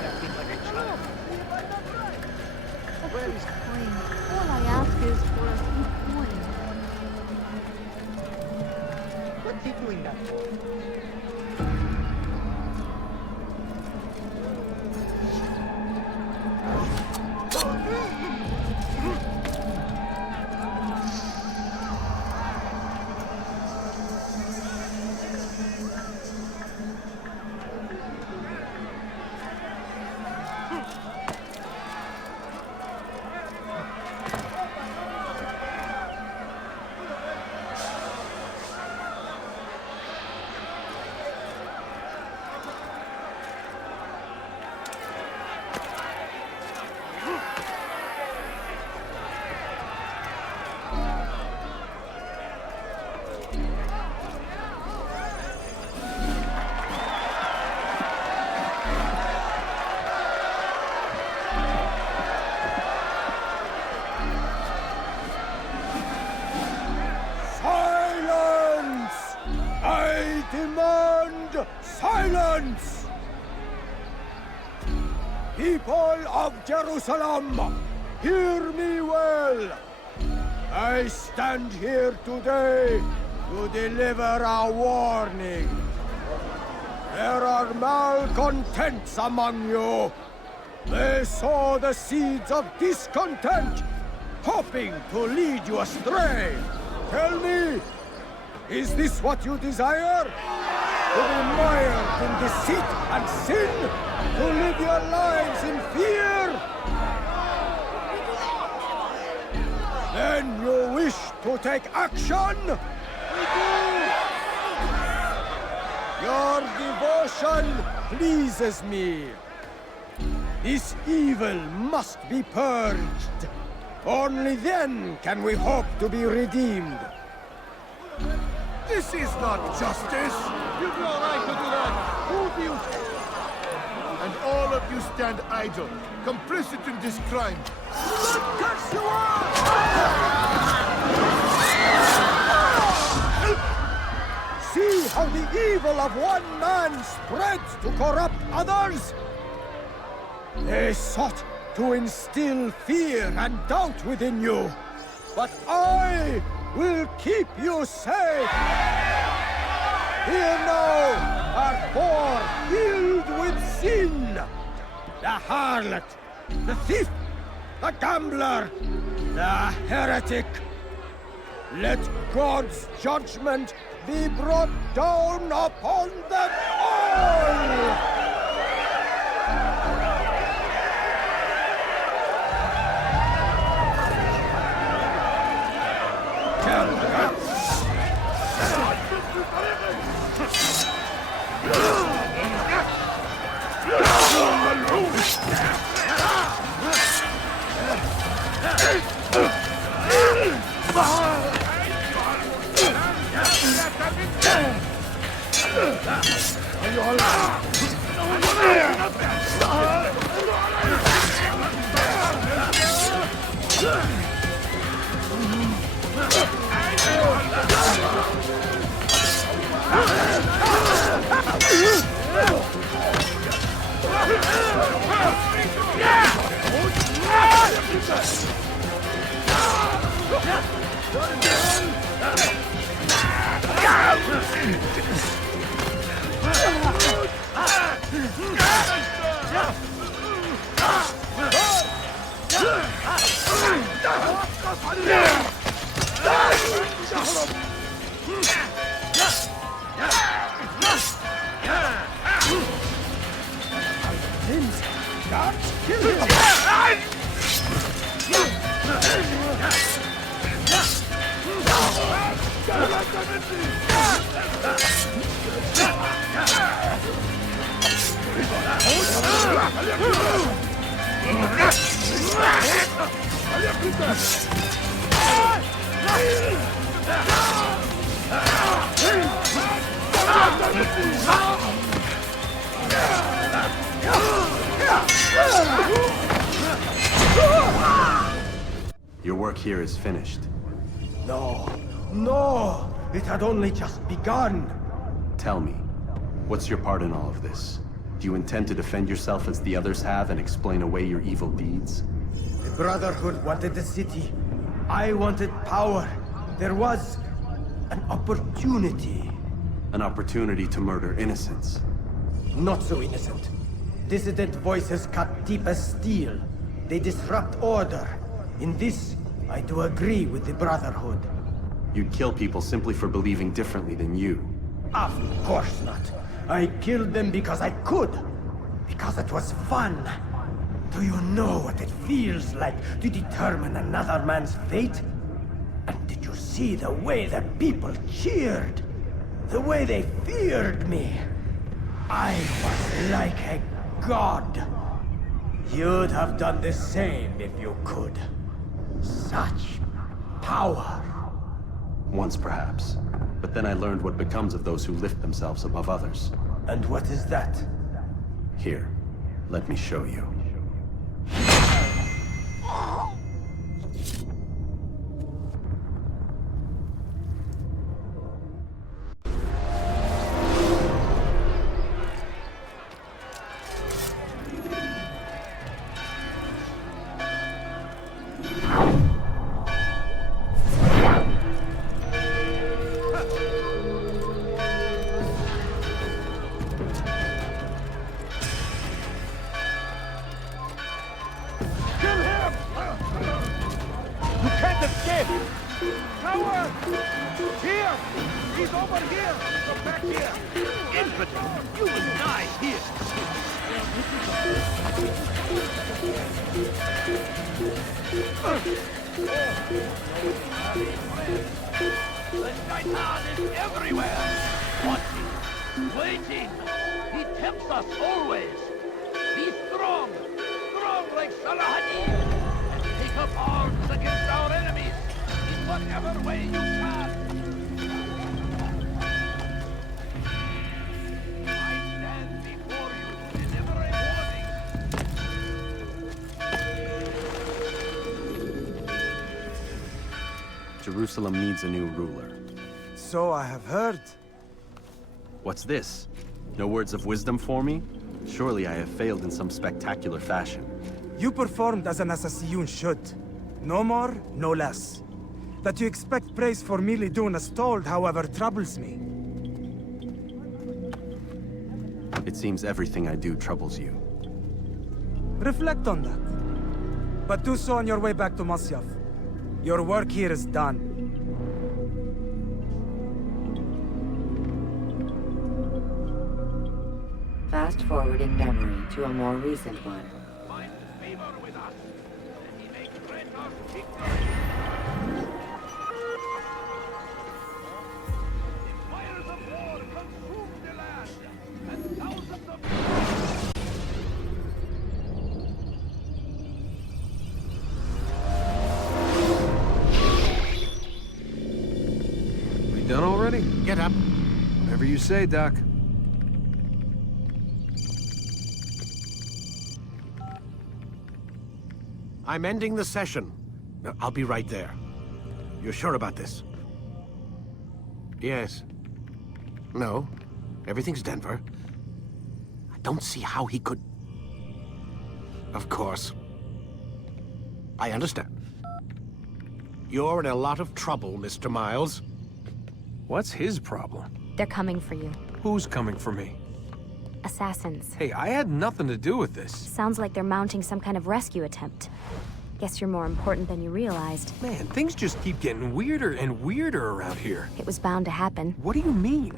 acting like a child. Where is coin? All I ask is for a few coins. What's he doing that for? Demand silence! People of Jerusalem, hear me well. I stand here today to deliver a warning. There are malcontents among you. They sow the seeds of discontent, hoping to lead you astray. Tell me, is this what you desire? To be mired in deceit and sin? To live your lives in fear? Then you wish to take action? We do! Your devotion pleases me. This evil must be purged. Only then can we hope to be redeemed. This is not justice! You've no right to do that! Who do you... And all of you stand idle, complicit in this crime. See how the evil of one man spreads to corrupt others? They sought to instill fear and doubt within you. But I will keep you safe. Here now are four filled with sin. The harlot, the thief, the gambler, the heretic. Let God's judgment be brought down upon them all! Your work here is finished. No, no! It had only just begun. Tell me, what's your part in all of this? Do you intend to defend yourself as the others have and explain away your evil deeds? The Brotherhood wanted the city. I wanted power. There was an opportunity. An opportunity to murder innocents. Not so innocent. Dissident voices cut deep as steel. They disrupt order. In this, I do agree with the Brotherhood. You'd kill people simply for believing differently than you. Of course not. I killed them because I could. Because it was fun. Do you know what it feels like to determine another man's fate? And did you see the way the people cheered? The way they feared me? I was like a god. You'd have done the same if you could. Such power. Once perhaps. But then I learned what becomes of those who lift themselves above others. And what is that? Here, let me show you. Coward! Here! He's over here! Come back here! Impotent! You will die here! The shaitan is everywhere! Watching, waiting. He tempts us always. Be strong, strong like Salahadin, and take up arms against our enemies in whatever way you can. I stand before you to deliver a warning. Jerusalem needs a new ruler. So I have heard. What's this? No words of wisdom for me? Surely I have failed in some spectacular fashion. You performed as an assassin should. No more, no less. That you expect praise for merely doing as told, however, troubles me. It seems everything I do troubles you. Reflect on that. But do so on your way back to Masyaf. Your work here is done. Fast forward in memory to a more recent one. Find favor with us, and he may grant us victory. The fires of war consume the land, and thousands of... We done already? Get up. Whatever you say, Doc. I'm ending the session. I'll be right there. You're sure about this? Yes. No. Everything's Denver. I don't see how he could... Of course. I understand. You're in a lot of trouble, Mr. Miles. What's his problem? They're coming for you. Who's coming for me? Assassins. Hey, I had nothing to do with this. Sounds like they're mounting some kind of rescue attempt. Guess you're more important than you realized. Man, things just keep getting weirder and weirder around here. It was bound to happen. What do you mean?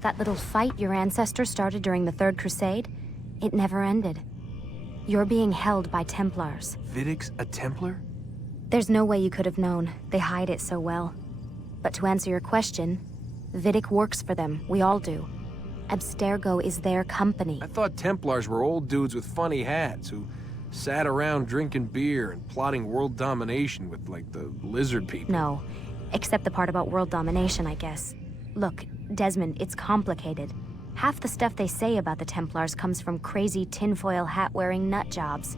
That little fight your ancestors started during the Third Crusade, it never ended. You're being held by Templars. Vidic's a Templar? There's no way you could have known. They hide it so well. But to answer your question, Vidic works for them. We all do. Abstergo is their company. I thought Templars were old dudes with funny hats who sat around drinking beer and plotting world domination with, like, the lizard people. No, except the part about world domination, I guess. Look, Desmond, it's complicated. Half the stuff they say about the Templars comes from crazy tinfoil hat-wearing nut jobs.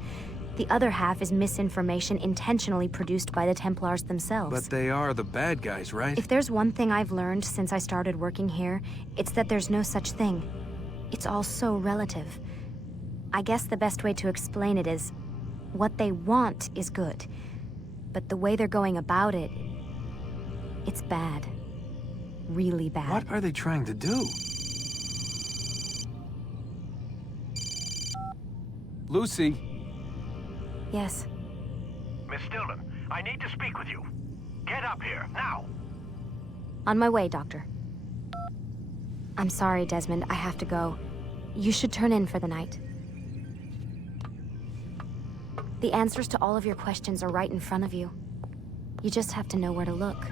The other half is misinformation intentionally produced by the Templars themselves. But they are the bad guys, right? If there's one thing I've learned since I started working here, it's that there's no such thing. It's all so relative. I guess the best way to explain it is, what they want is good. But the way they're going about it, it's bad. Really bad. What are they trying to do? Lucy? Yes. Miss Stillman, I need to speak with you. Get up here, now! On my way, Doctor. I'm sorry, Desmond. I have to go. You should turn in for the night. The answers to all of your questions are right in front of you. You just have to know where to look.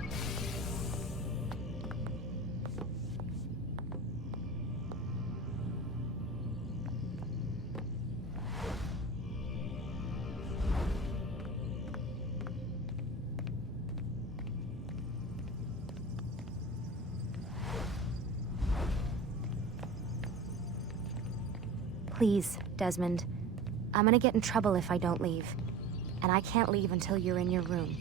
Please, Desmond. I'm gonna get in trouble if I don't leave. And I can't leave until you're in your room.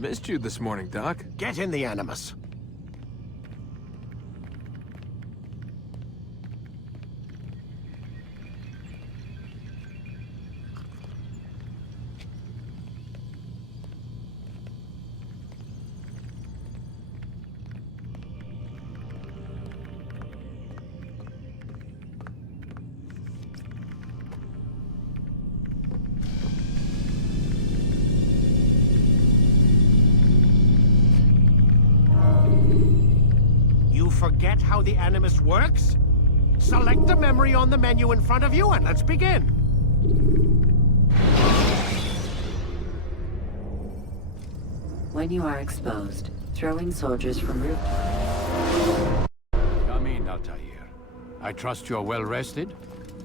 Missed you this morning, Doc. Get in the Animus. You forget how the Animus works? Select the memory on the menu in front of you and let's begin. When you are exposed, throwing soldiers from rooftop. Come in, Altair. I trust you're well rested?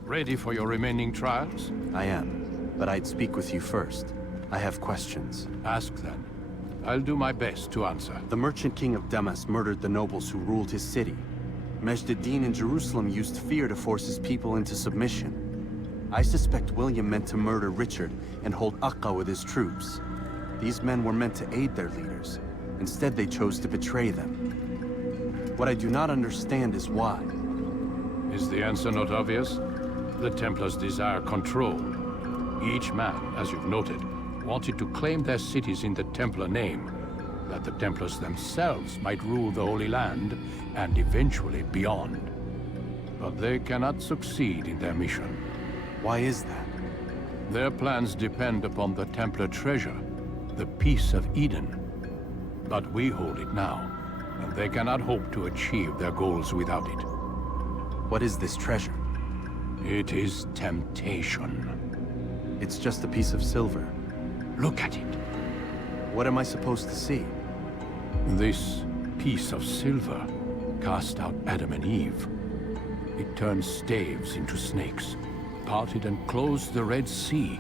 Ready for your remaining trials? I am, but I'd speak with you first. I have questions. Ask then. I'll do my best to answer. The merchant king of Damas murdered the nobles who ruled his city. Majd ad-Din in Jerusalem used fear to force his people into submission. I suspect William meant to murder Richard and hold Akka with his troops. These men were meant to aid their leaders. Instead, they chose to betray them. What I do not understand is why. Is the answer not obvious? The Templars desire control. Each man, as you've noted, wanted to claim their cities in the Templar name, that the Templars themselves might rule the Holy Land, and eventually beyond. But they cannot succeed in their mission. Why is that? Their plans depend upon the Templar treasure, the Peace of Eden. But we hold it now, and they cannot hope to achieve their goals without it. What is this treasure? It is temptation. It's just a piece of silver. Look at it. What am I supposed to see? This piece of silver cast out Adam and Eve. It turned staves into snakes, parted and closed the Red Sea.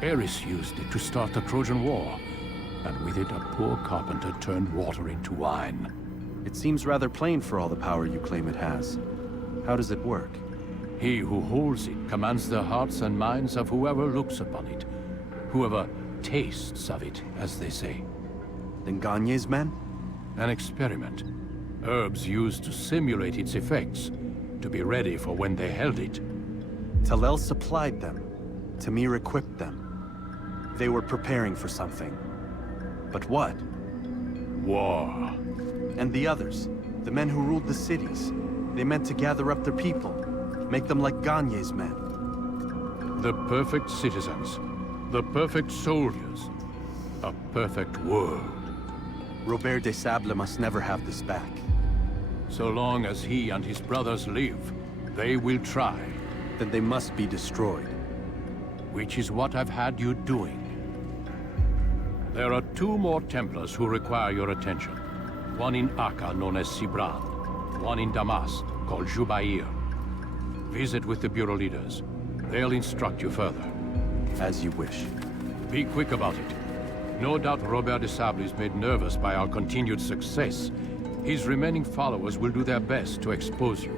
Ares used it to start the Trojan War, and with it a poor carpenter turned water into wine. It seems rather plain for all the power you claim it has. How does it work? He who holds it commands the hearts and minds of whoever looks upon it, whoever tastes of it, as they say. Then Gagne's men? An experiment. Herbs used to simulate its effects, to be ready for when they held it. Talel supplied them. Tamir equipped them. They were preparing for something. But what? War. And the others, the men who ruled the cities, they meant to gather up their people, make them like Gagne's men. The perfect citizens. The perfect soldiers. A perfect world. Robert de Sable must never have this back. So long as he and his brothers live, they will try. Then they must be destroyed. Which is what I've had you doing. There are 2 more Templars who require your attention. One in Akka, known as Sibrand. One in Damas, called Jubair. Visit with the Bureau leaders. They'll instruct you further. As you wish. Be quick about it. No doubt Robert de Sable is made nervous by our continued success. His remaining followers will do their best to expose you.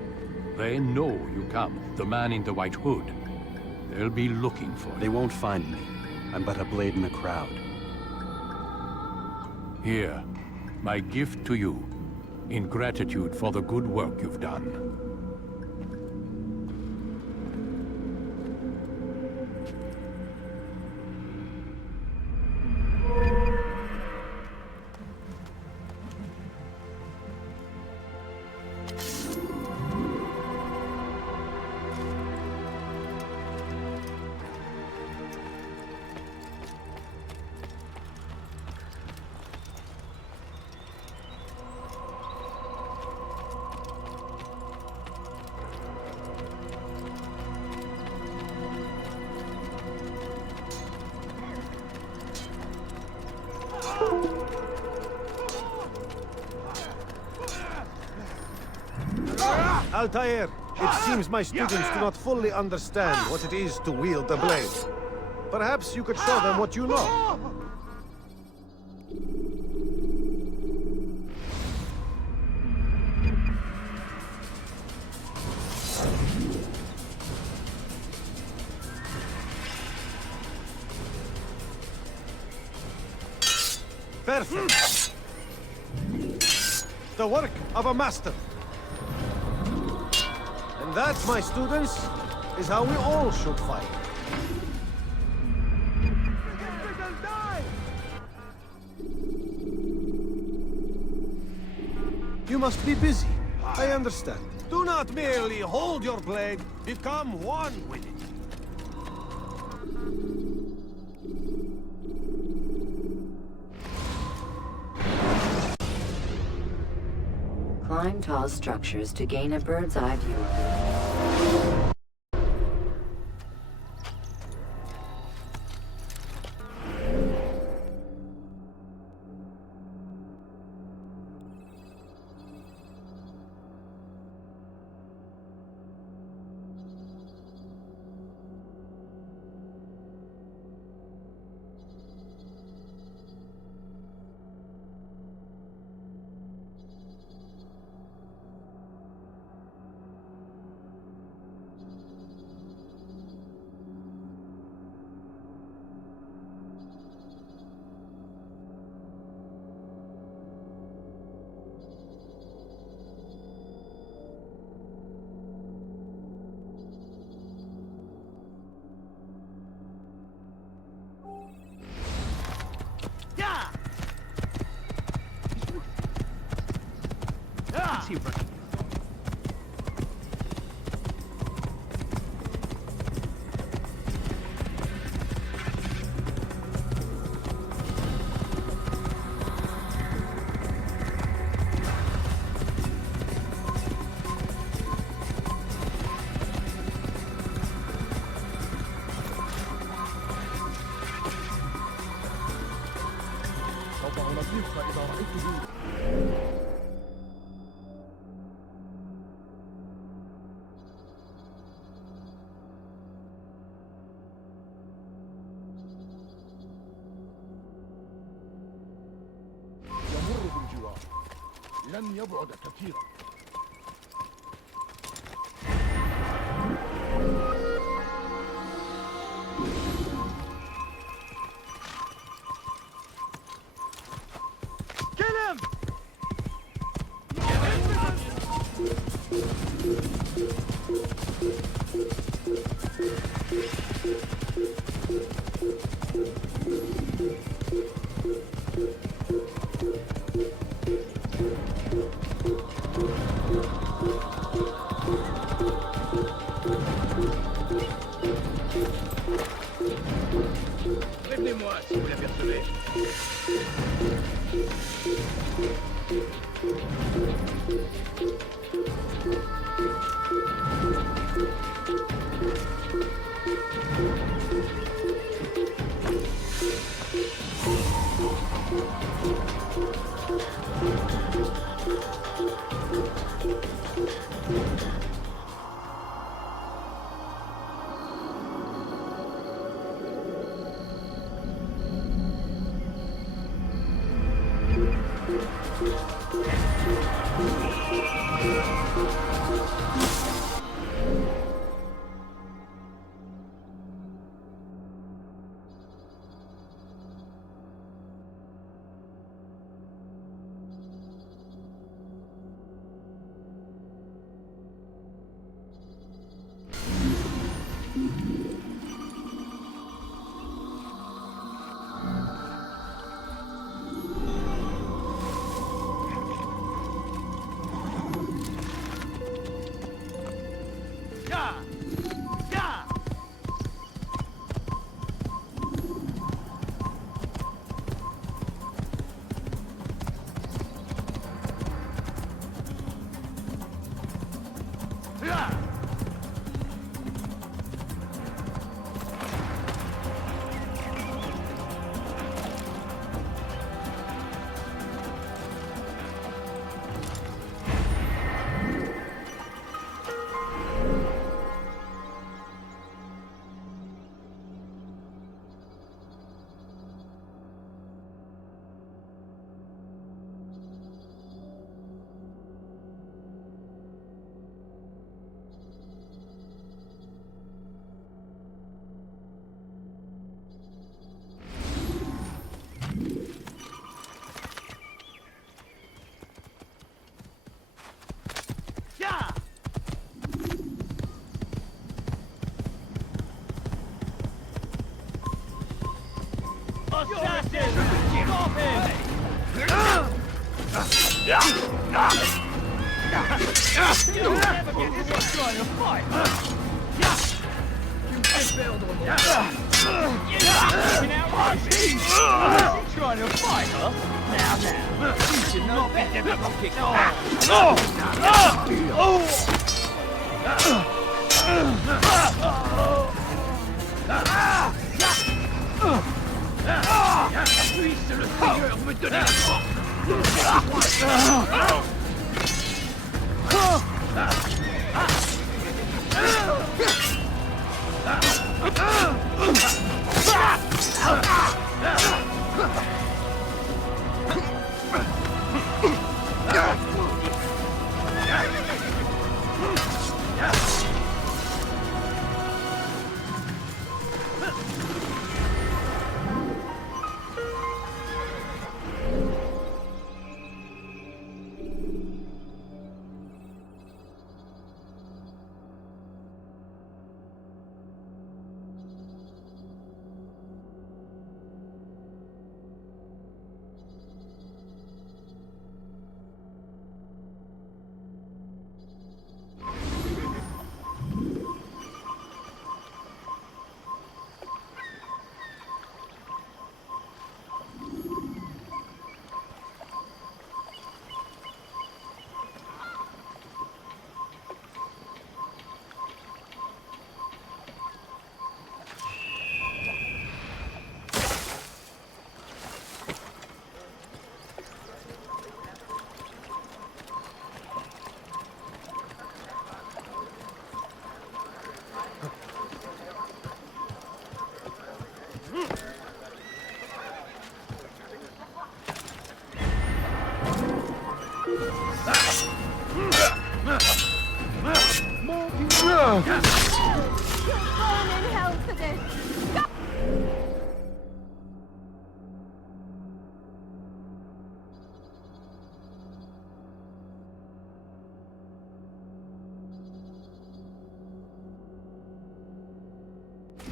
They know you come, the man in the white hood. They'll be looking for you. They won't find me. I'm but a blade in the crowd. Here, my gift to you, in gratitude for the good work you've done. Altair, it seems my students do not fully understand what it is to wield the blade. Perhaps you could show them what you know. Perfect. The work of a master. And that, my students, is how we all should fight. You must be busy. I understand. Do not merely hold your blade, become one with it. Climb tall structures to gain a bird's eye view of it. What's he running? يمر بالجوار لن يبعد كثيرا. Kill him! Prévenez-moi si vous l'apercevez. assassin! Stop him! You'll never get to what's trying to fight! You can build on that! You're out right! He's trying to fight, huh? Now, you should know better than to kick off! Puisse le Seigneur me donner la force! You're born in hell for this!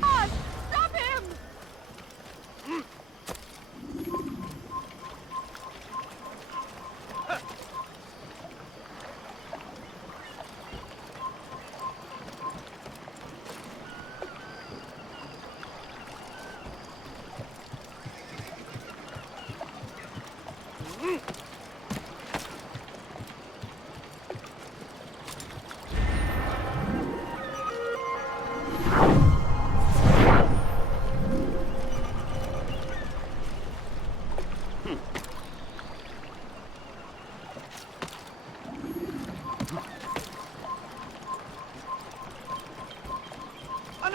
God, stop him!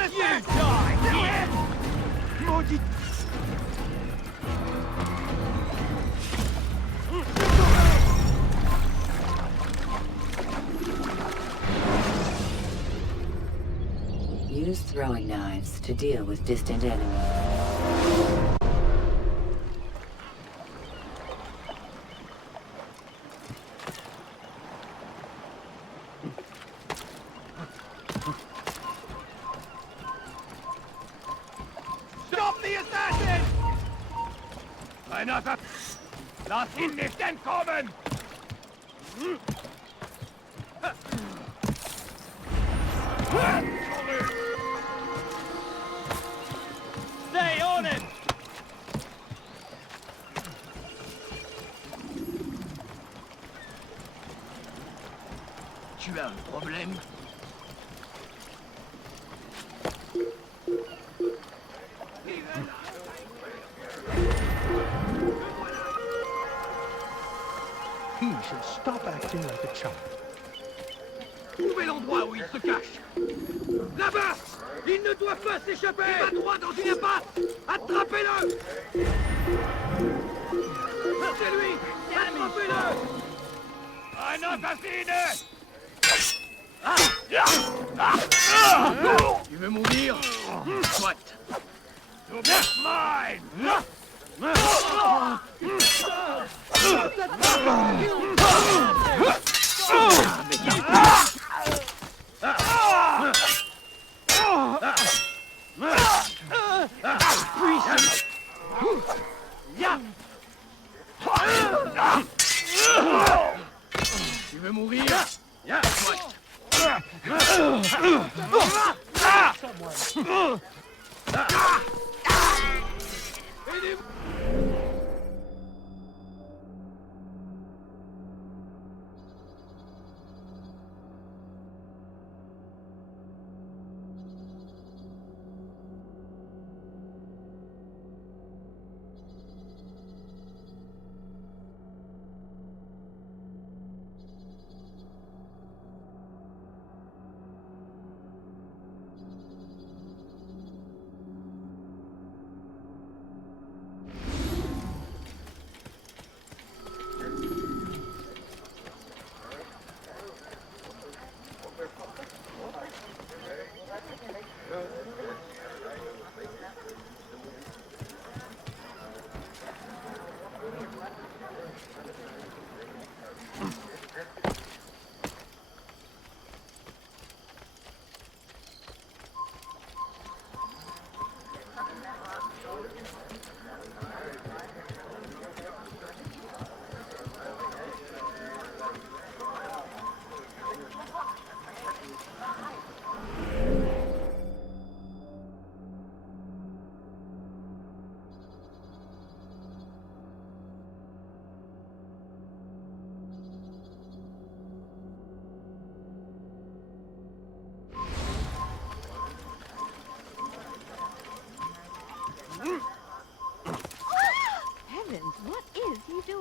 You die! Maudit! Use throwing knives to deal with distant enemies. Stop the assassin! Einer da... Lass ihn nicht entkommen! Stay on him! Tu as un problème? He should stop acting like a child. Trouvez l'endroit où il se cache! Là-bas! Il ne doit pas s'échapper! Il va droit dans une impasse! Attrapez-le! C'est lui! Attrapez-le! Un assassine! Tu veux mourir? Soit! That's mine!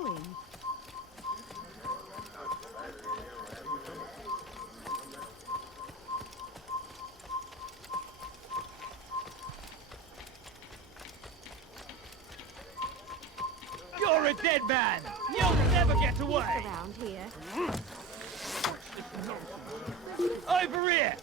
going? You're a dead man! You'll never get away! Around here. Over here!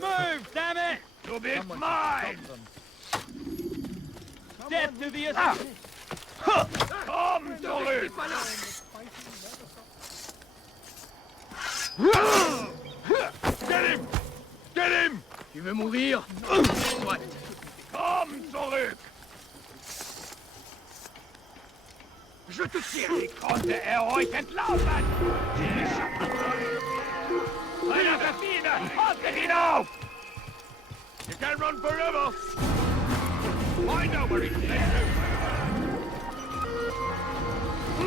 Move, damn it! To be mine! Death to the assassin! Come, Dolly! Get him! Get him! Tu veux mourir? Soit. Come, Dolly! Je te tire! Ich konnte euch entlaufen! Eine Kassine! Haltet ihn auf! You can't run forever! I know where he's headed!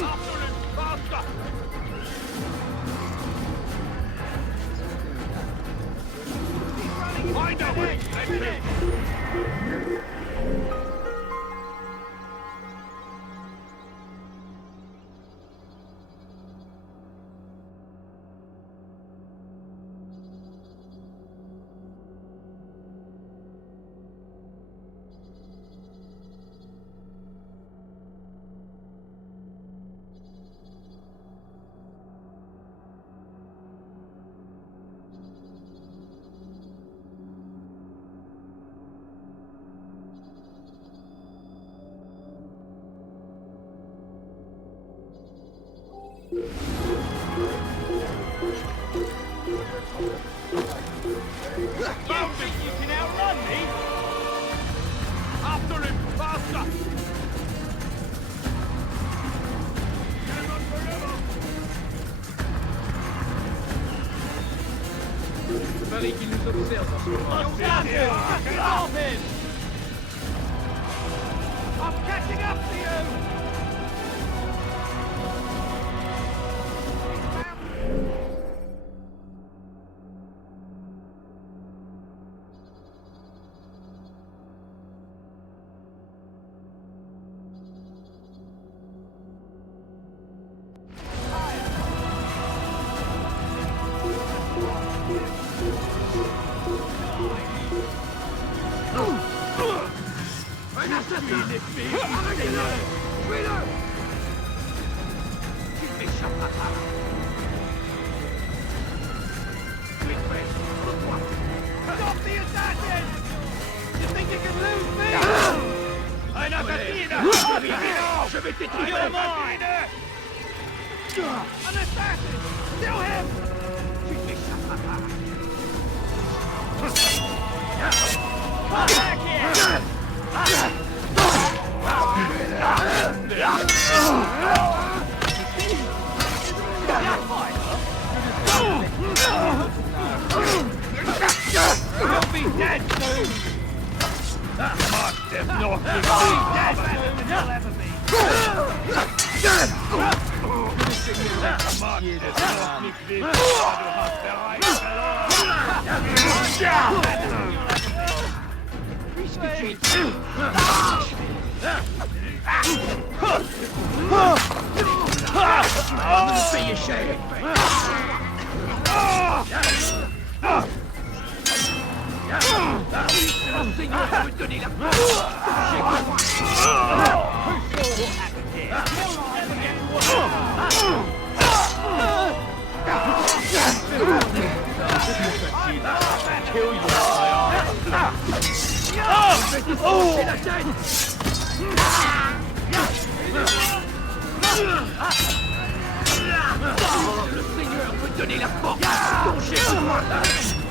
After him! Faster! I know where he's headed! You think you can outrun me? After him! Faster! Can't run forever! Fallait qu'il nous observe en ce moment. Get off him! I'm catching up to you! Stop the assassin! You think you can lose me? Eine Kassine! Je vais t'étriper! You're mine! An assassin! Kill him! Come back here! You'll be dead soon! That mark them north! You'll be dead soon! You'll ever be! Mark them north nicht will! Du hast bereits I'm gonna see you shake! Kill you! Le Seigneur veut donner la force à ton chef.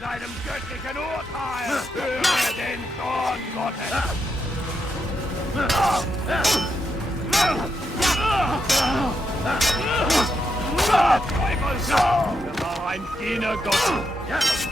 Deinem göttlichen Urteil! Höre den Zorn Gottes! Er war ein Diener Gottes!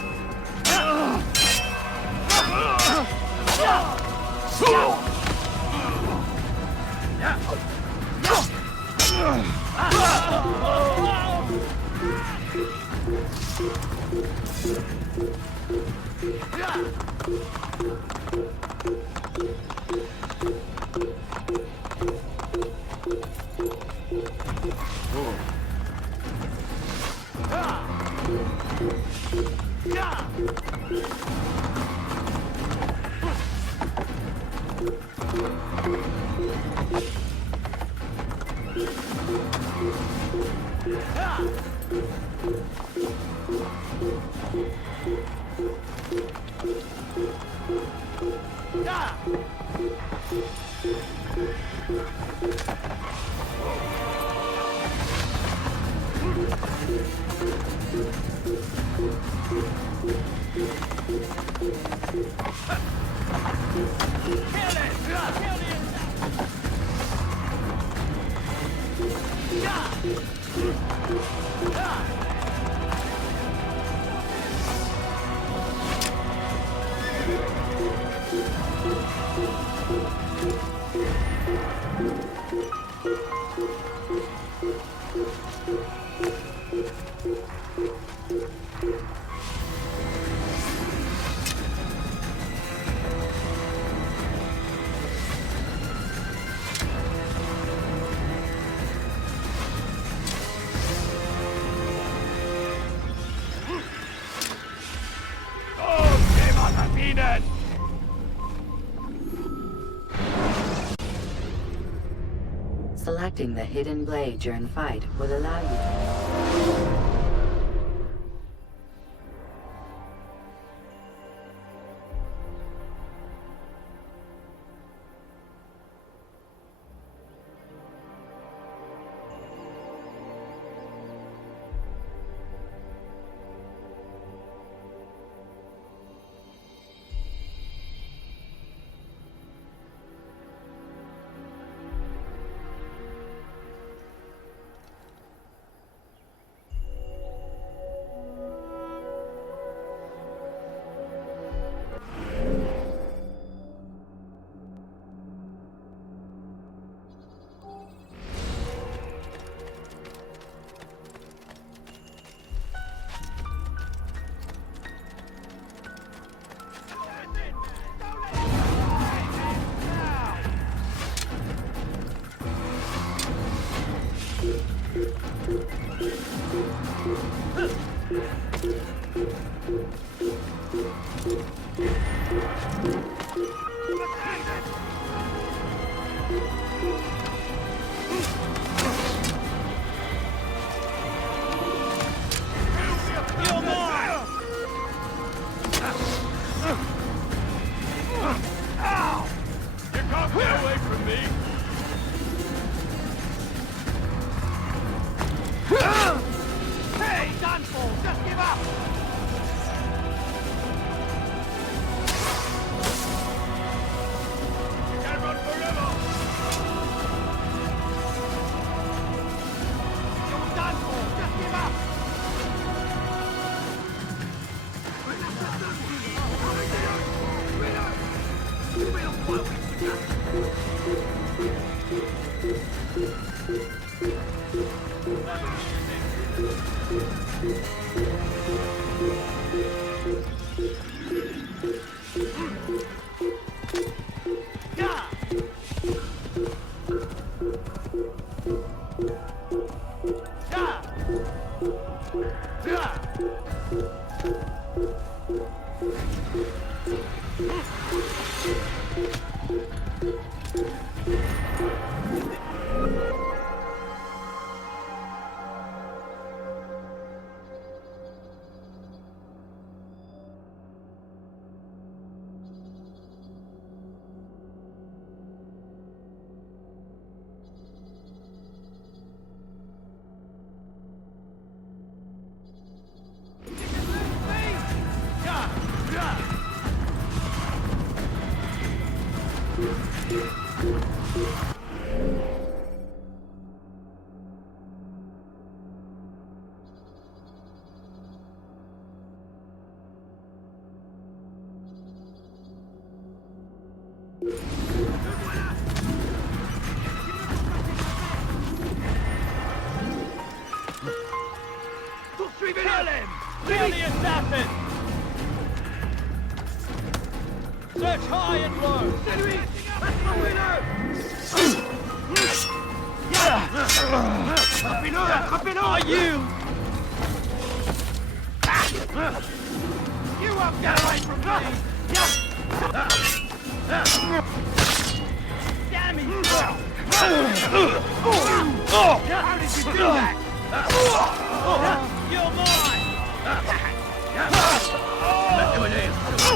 Selecting the hidden blade during fight will allow you to... Kill him! Kill the assassin! Search high and low! Are you? You won't get away from me! Damn it! How did you do that? You're mine!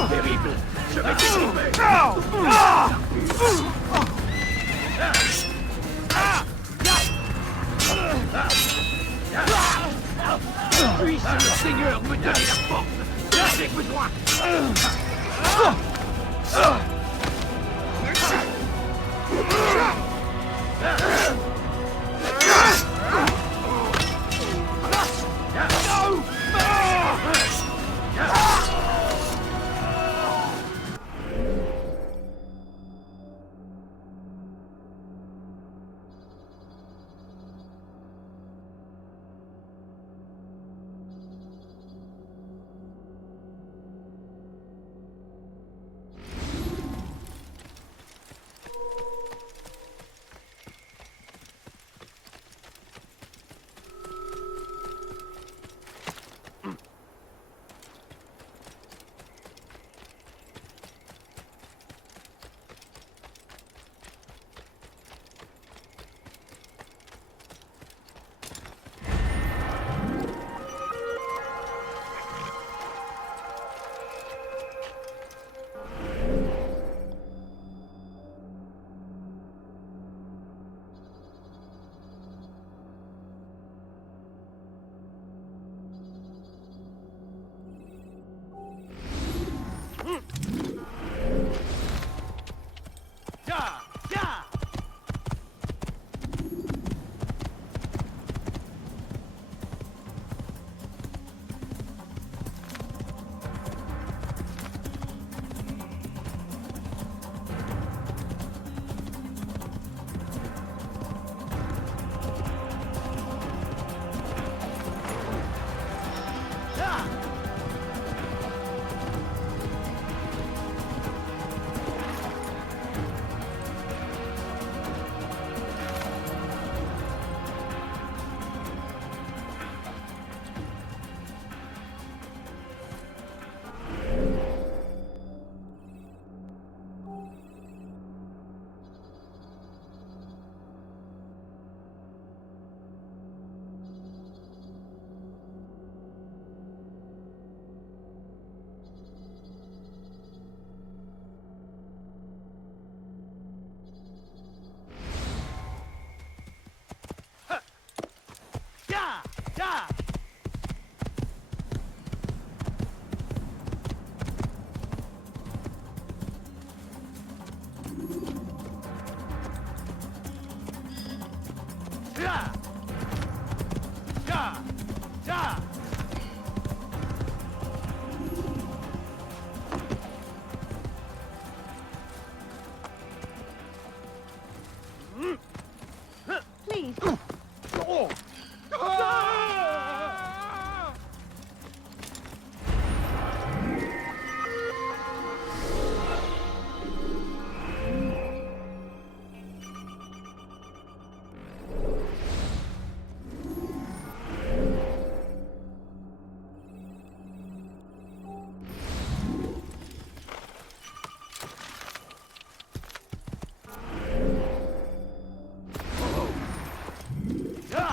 Terrible! Je vais t'étouffer! Puisse le Seigneur me donner la force! J'ai besoin!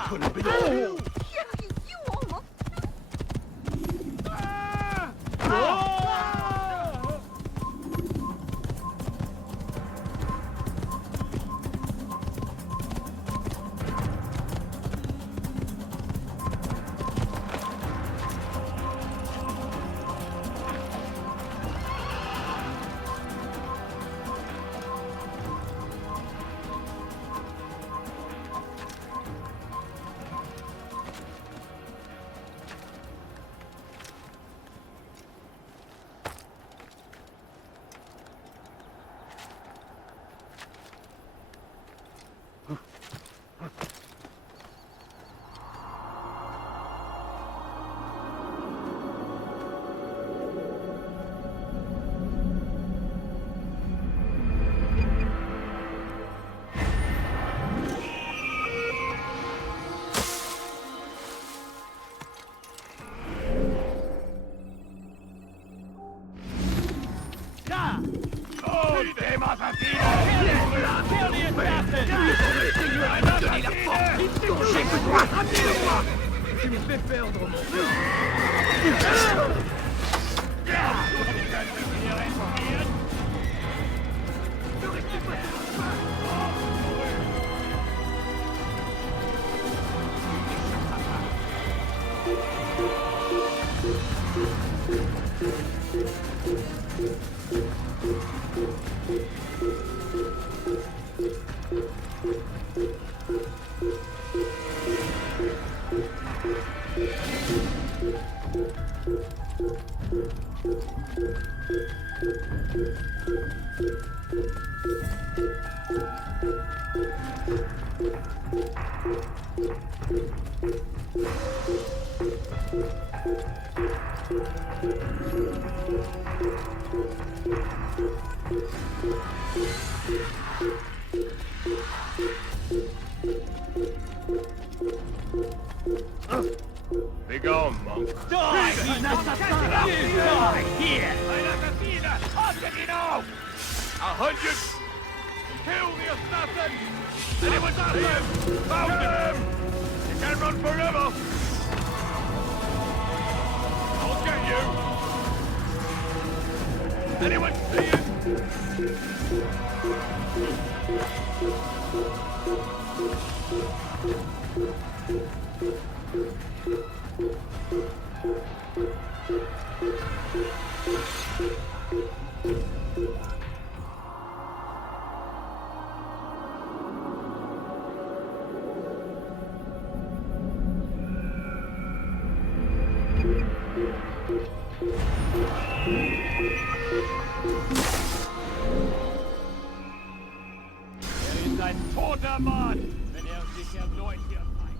couldn't be all. You almost... Tu me fais perdre mon Be gone, monk. Die! Die here! I'll hunt you! Kill the assassin! Anyone got him? Found him! You can't run forever! I'll get you! Anyone see him? ist ein toter Mann, wenn sich erneut hier zeigt.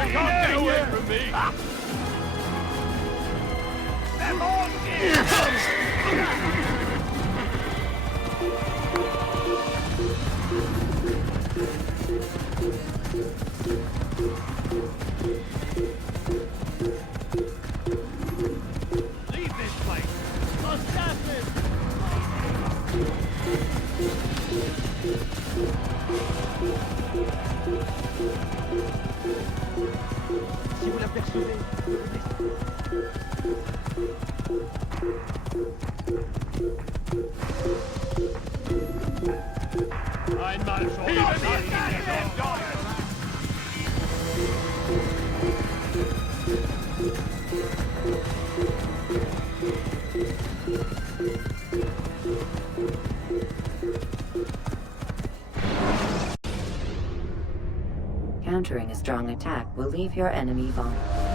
Get away from me! them all leave this place! Assassins! Si vous l'apercevez, Einmal schon! Countering a strong attack will leave your enemy vulnerable.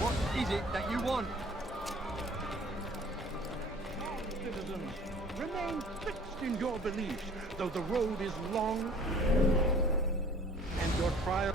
what is it that you want? Citizens, remain fixed in your beliefs, though the road is long and your trial